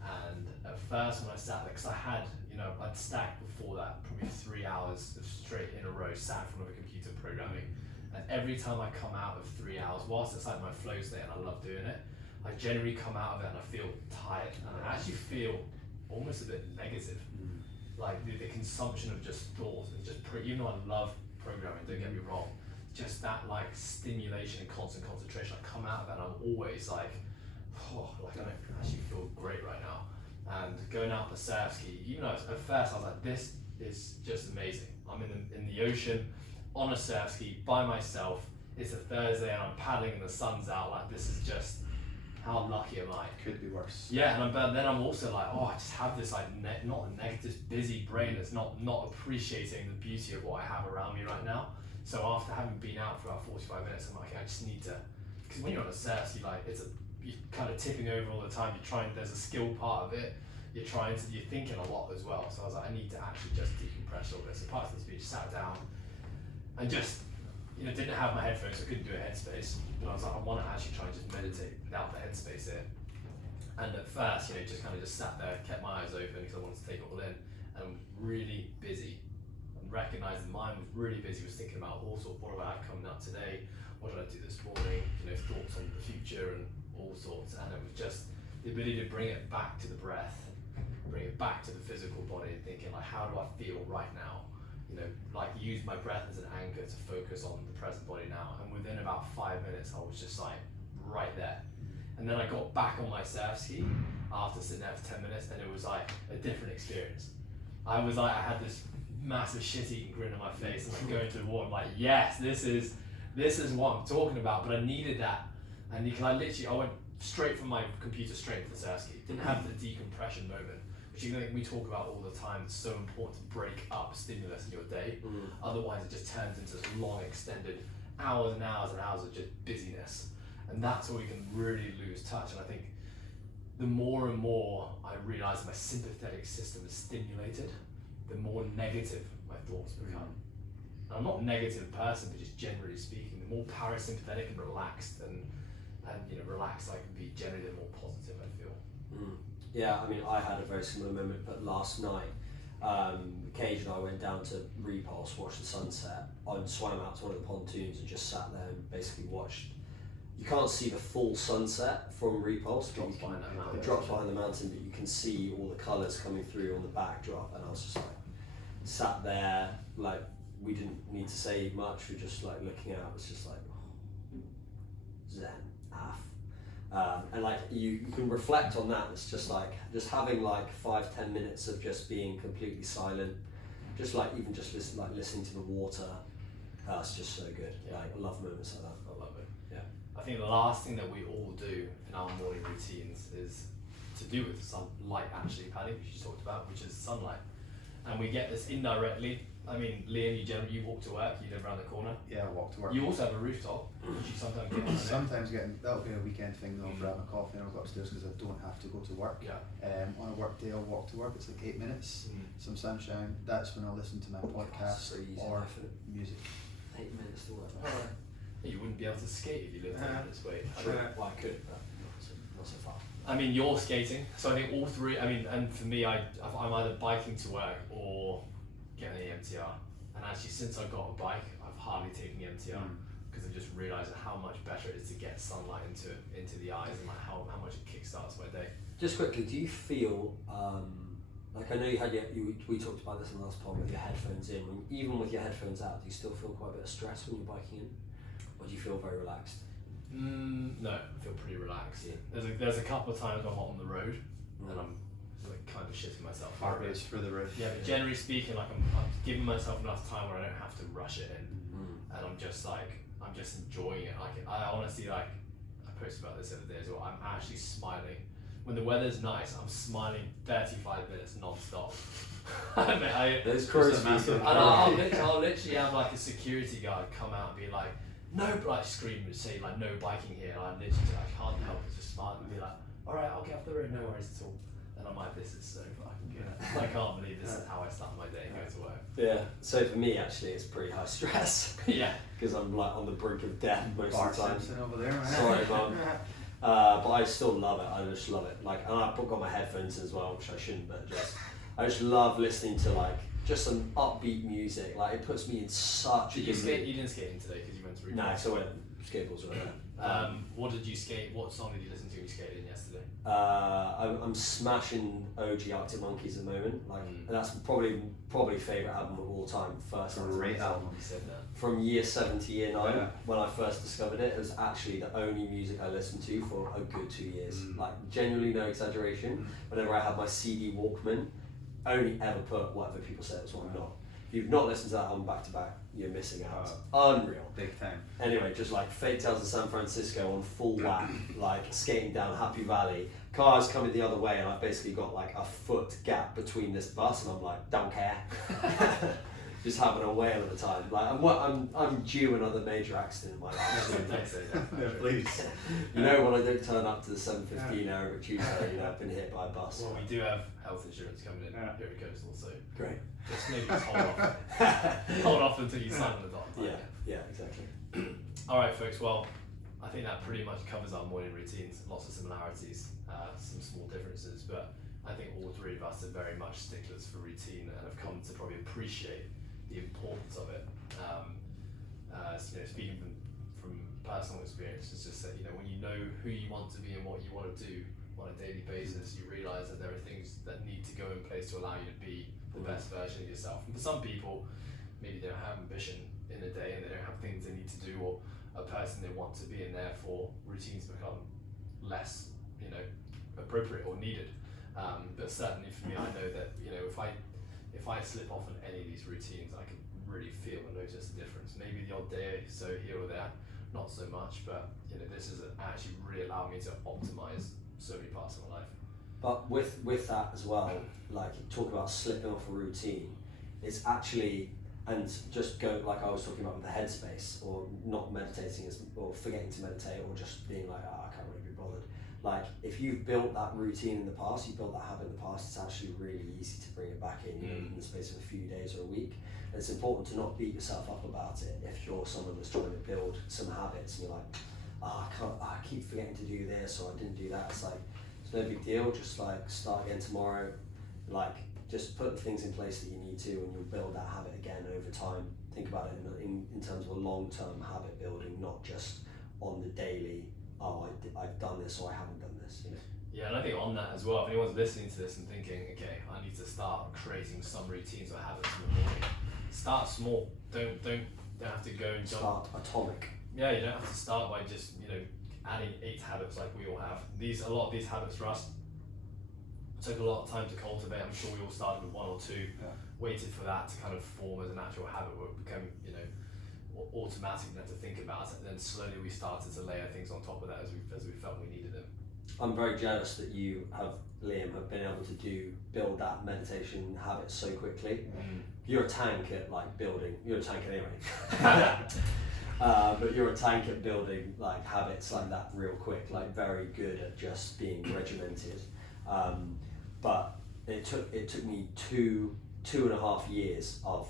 and at first when I sat there, because I'd stacked before that probably 3 hours straight in a row, sat in front of a computer programming, and every time I come out of 3 hours, whilst it's like my flow state and I love doing it, I generally come out of it and I feel tired, and I actually feel almost a bit negative. Like the consumption of just thoughts, and just even though I love programming, don't get me wrong, just that stimulation and constant concentration, I come out of that and I'm always I don't actually feel great right now. And going out the surf ski, even though at first I was like, this is just amazing. I'm in the ocean on a surf ski by myself. It's a Thursday and I'm paddling and the sun's out. This is just how lucky am I? Could be worse. Yeah, but then I'm also like, I just have this like not a negative, busy brain that's not appreciating the beauty of what I have around me right now. So after having been out for about 45 minutes, I'm like, I just need to, because when you're on a surf, you're kind of tipping over all the time. There's a skill part of it. You're thinking a lot as well. So I was like, I need to actually just decompress all this. So parts of this beach, sat down, and just, didn't have my headphones, so I couldn't do a Headspace. But I was like, I want to actually try and just meditate without the Headspace in. And at first, just sat there, kept my eyes open because I wanted to take it all in, and was really busy. And recognized the mind was really busy, was thinking about all sorts, what do I have coming up today? What did I do this morning? Thoughts on the future and all sorts. And it was just the ability to bring it back to the breath, bring it back to the physical body, and thinking like, how do I feel right now? Use my breath as an anchor to focus on the present body now. And within about 5 minutes, I was just like right there. And then I got back on my surf ski after sitting there for 10 minutes, and it was like a different experience. I had this massive shit-eating grin on my face, and I'm going to the water. I'm like, yes, this is what I'm talking about. But I needed that, and I went straight from my computer straight to the surf ski. Didn't have the decompression moment, which we talk about all the time. It's so important to break up stimulus in your day. Otherwise, it just turns into this long, extended hours and hours and hours of just busyness. And that's where we can really lose touch. And I think the more and more I realise my sympathetic system is stimulated, the more negative my thoughts become. And I'm not a negative person, but just generally speaking, the more parasympathetic and relaxed and relaxed I can be, generally the more positive I feel. Yeah, I mean, I had a very similar moment, but last night, Cage and I went down to Repulse, watched the sunset, and swam out to one of the pontoons and just sat there and basically watched. You can't see the full sunset from Repulse. It drops behind the mountain, but you can see all the colours coming through on the backdrop. And I was just like, sat there, like, we didn't need to say much, we were just like looking out. It was just like, zen, and like you can reflect on that. It's just like, just having like 5-10 minutes of just being completely silent, just like even just listening to the water. That's just so good. Yeah. Like, I love moments like that. I love it. Yeah. I think the last thing that we all do in our morning routines is to do with sunlight, actually, Paddy, which you talked about, which is sunlight. And we get this indirectly. I mean, Liam, you walk to work, you live around the corner. Yeah, I walk to work. You also have a rooftop, which you sometimes get on. Sometimes that'll be a weekend thing though. Grab my coffee and I'll go upstairs because I don't have to go to work. Yeah. On a work day, I'll walk to work. It's like 8 minutes, some sunshine. That's when I'll listen to my podcast or music. 8 minutes to work. You wouldn't be able to skate if you lived 8 minutes away. Well, I could, but not so far. I mean, you're skating, so I think all three. I mean, and for me, I'm either biking to work or getting the MTR. And actually, since I got a bike, I've hardly taken the MTR because I've just realised how much better it is to get sunlight into the eyes and like how much it kickstarts my day. Just quickly, do you feel like, I know you had we talked about this in the last pod with your headphones in. Even with your headphones out, do you still feel quite a bit of stress when you're biking in, or do you feel very relaxed? No, I feel pretty relaxed. Yeah. There's a couple of times I'm on the road and I'm like kind of shitting myself. Heart rate's through the roof. Yeah, but generally speaking, like I'm giving myself enough time where I don't have to rush it in, and I'm just enjoying it. Like I honestly, like I posted about this the other day as well. I'm actually smiling when the weather's nice. I'm smiling 35 minutes non-stop. There's crows massive. And I'll literally have like a security guard come out and be like, no, like scream and say like no biking here. And I can't help but just smile and be like, all right, I'll get off the road, no worries at all. And I'm like, this is so fucking good. I can't believe this is how I start my day and go to work. Yeah. So for me, actually, it's pretty high stress. Yeah. Because I'm like on the brink of death most of the time. Over there, man. Sorry, Mum. But I still love it. I just love it. Like, and I've got my headphones as well, which I shouldn't, but I just love listening to like just some upbeat music. Like, it puts me in such a good mood. You didn't skate in today because you went to Repulse. No, so I went skateboards right there. What did you skate? What song did you listen to when you skated in yesterday? I'm smashing OG Arctic Monkeys at the moment. Like, and that's probably favourite album of all time. First great album. You said that. From year 7 to year 9, when I first discovered it, it was actually the only music I listened to for a good 2 years. Like, genuinely no exaggeration. Whenever I had my CD Walkman, I only ever put whatever people said was what I'm not. If you've not listened to that album back to back, you're missing out. Unreal. Big time. Anyway, just like Fake Tales of San Francisco on full whack, like skating down Happy Valley. Cars coming the other way, and I've basically got like a foot gap between this bus, and I'm like, don't care. Just having a whale of a time. Like I'm due another major accident in my life. Don't say that. Yeah, please. You know, when I don't turn up to the 7:15 Arabic Tuesday, you know, I've been hit by a bus. Well, we do have health insurance coming in Yeah. here at Coastal, so Great. just maybe just hold off. Hold off until you sign on the dotted line. Yeah, exactly. All right, folks. Well, I think that pretty much covers our morning routines. Lots of similarities, some small differences, but I think all three of us are very much sticklers for routine and have come to probably appreciate the importance of it. So, speaking from personal experience, it's just that when you know who you want to be and what you want to do on a daily basis, you realise that there are things that need to go in place to allow you to be the best version of yourself. And for some people, maybe they don't have ambition in a day and they don't have things they need to do or a person they want to be, and therefore routines become less, appropriate or needed. But certainly for me, I know that if I slip off on any of these routines, I can really feel and notice the difference. Maybe the odd day, so here or there, not so much, but this has actually really allowed me to optimize so many parts of my life. But with that as well, like talk about slipping off a routine, it's actually, and just go like I was talking about with the Headspace, or not meditating or forgetting to meditate, or just being like, I can't really be bothered. Like if you've built that routine in the past, you've built that habit in the past, it's actually really easy to bring it back in, in the space of a few days or a week. And it's important to not beat yourself up about it if you're someone that's trying to build some habits and you're like, I keep forgetting to do this, or I didn't do that. It's like, it's no big deal, just like start again tomorrow. Like just put the things in place that you need to, and you'll build that habit again over time. Think about it in terms of a long-term habit building, not just on the daily, I've done this or I haven't done this. Yeah, and I think on that as well, if anyone's listening to this and thinking, okay, I need to start creating some routines or habits in the morning, start small. Don't have to go and start atomic. Yeah, you don't have to start by just adding 8 habits like we all have. A lot of these habits for us took a lot of time to cultivate. I'm sure we all started with 1 or 2, waited for that to kind of form as an actual habit where it became automatic, and have to think about it, and then slowly we started to layer things on top of that as we felt we needed them. I'm very jealous that you Liam, have been able to build that meditation habit so quickly. You're a tank at like building. You're a tank anyway. But you're a tank at building like habits like that real quick. Like very good at just being regimented. But it took me two and a half years of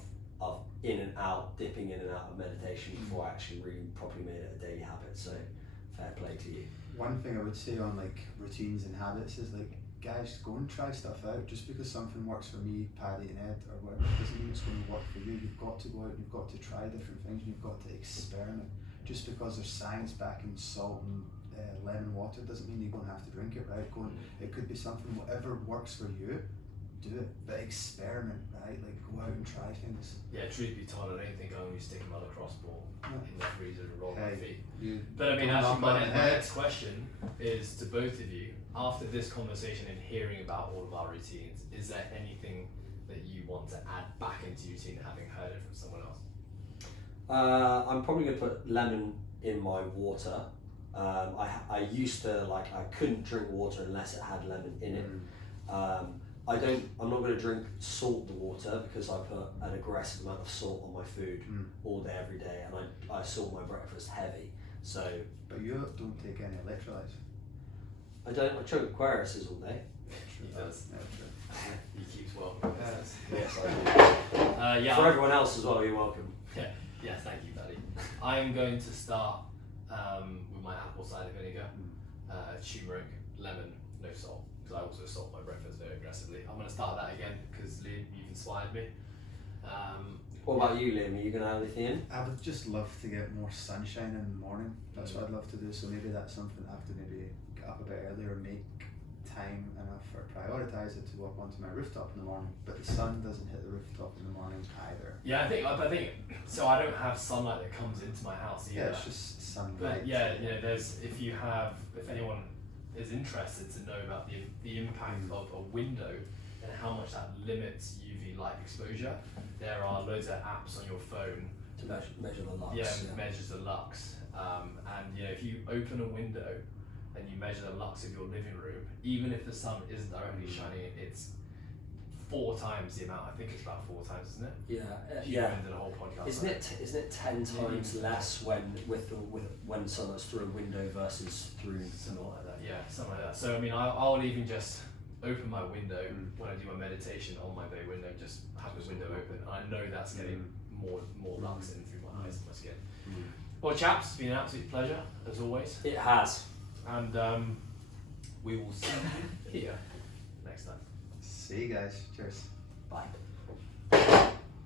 in and out, dipping in and out of meditation before I actually really properly made it a daily habit. So fair play to you. One thing I would say on like routines and habits is like, guys, go and try stuff out. Just because something works for me, Paddy and Ed, or whatever, doesn't mean it's going to work for you. You've got to go out and you've got to try different things, and you've got to experiment. Just because there's science backing salt and lemon water doesn't mean you're going to have to drink it, right? It could be something, whatever works for you, do it. But experiment, right? Like go out and try things. Yeah, truth be told, I don't think I'm going to be sticking my lacrosse ball in the freezer and roll my feet. But I mean, actually, my next question is to both of you. After this conversation and hearing about all of our routines, is there anything that you want to add back into your routine, having heard it from someone else? I'm probably going to put lemon in my water. I used to I couldn't drink water unless it had lemon in it. I'm not going to drink salt the water because I put an aggressive amount of salt on my food all day, every day, and I salt my breakfast heavy. So. But you don't take any electrolytes. I don't. I choke Aquarius all day. He does. Yeah, true. He keeps well. Yes, I do. For everyone else as well, you're welcome. Yeah, thank you, Paddy. I'm going to start with my apple cider vinegar, turmeric, lemon, no salt, because I also salt my breakfast very aggressively. I'm going to start that again because Liam, you've inspired me. What about you, Liam? Are you going to add anything in? I would just love to get more sunshine in the morning. That's what I'd love to do. So maybe that's something I have to maybe get up a bit earlier, make time enough or prioritise it to walk onto my rooftop in the morning. But the sun doesn't hit the rooftop in the morning either. Yeah, I think so. I don't have sunlight that comes into my house either. Yeah, it's just sunlight. But yeah, there's if anyone is interested to know about the impact of a window and how much that limits UV light exposure, there are loads of apps on your phone to measure the lux. measures the lux. And if you open a window and you measure the lux of your living room, even if the sun isn't directly shining, it's 4 times the amount. I think it's about 4 times, isn't it? Yeah. Into the whole podcast. Isn't it 10 times less when sunlight's through a window versus through something like that? Yeah, something like that. So I mean, I would even just open my window when I do my meditation on my bay window. Just have the window open. I know that's getting more lux in through my eyes and my skin. Well, chaps, it's been an absolute pleasure as always. It has. And we will see you here next time. See you guys. Cheers. Bye.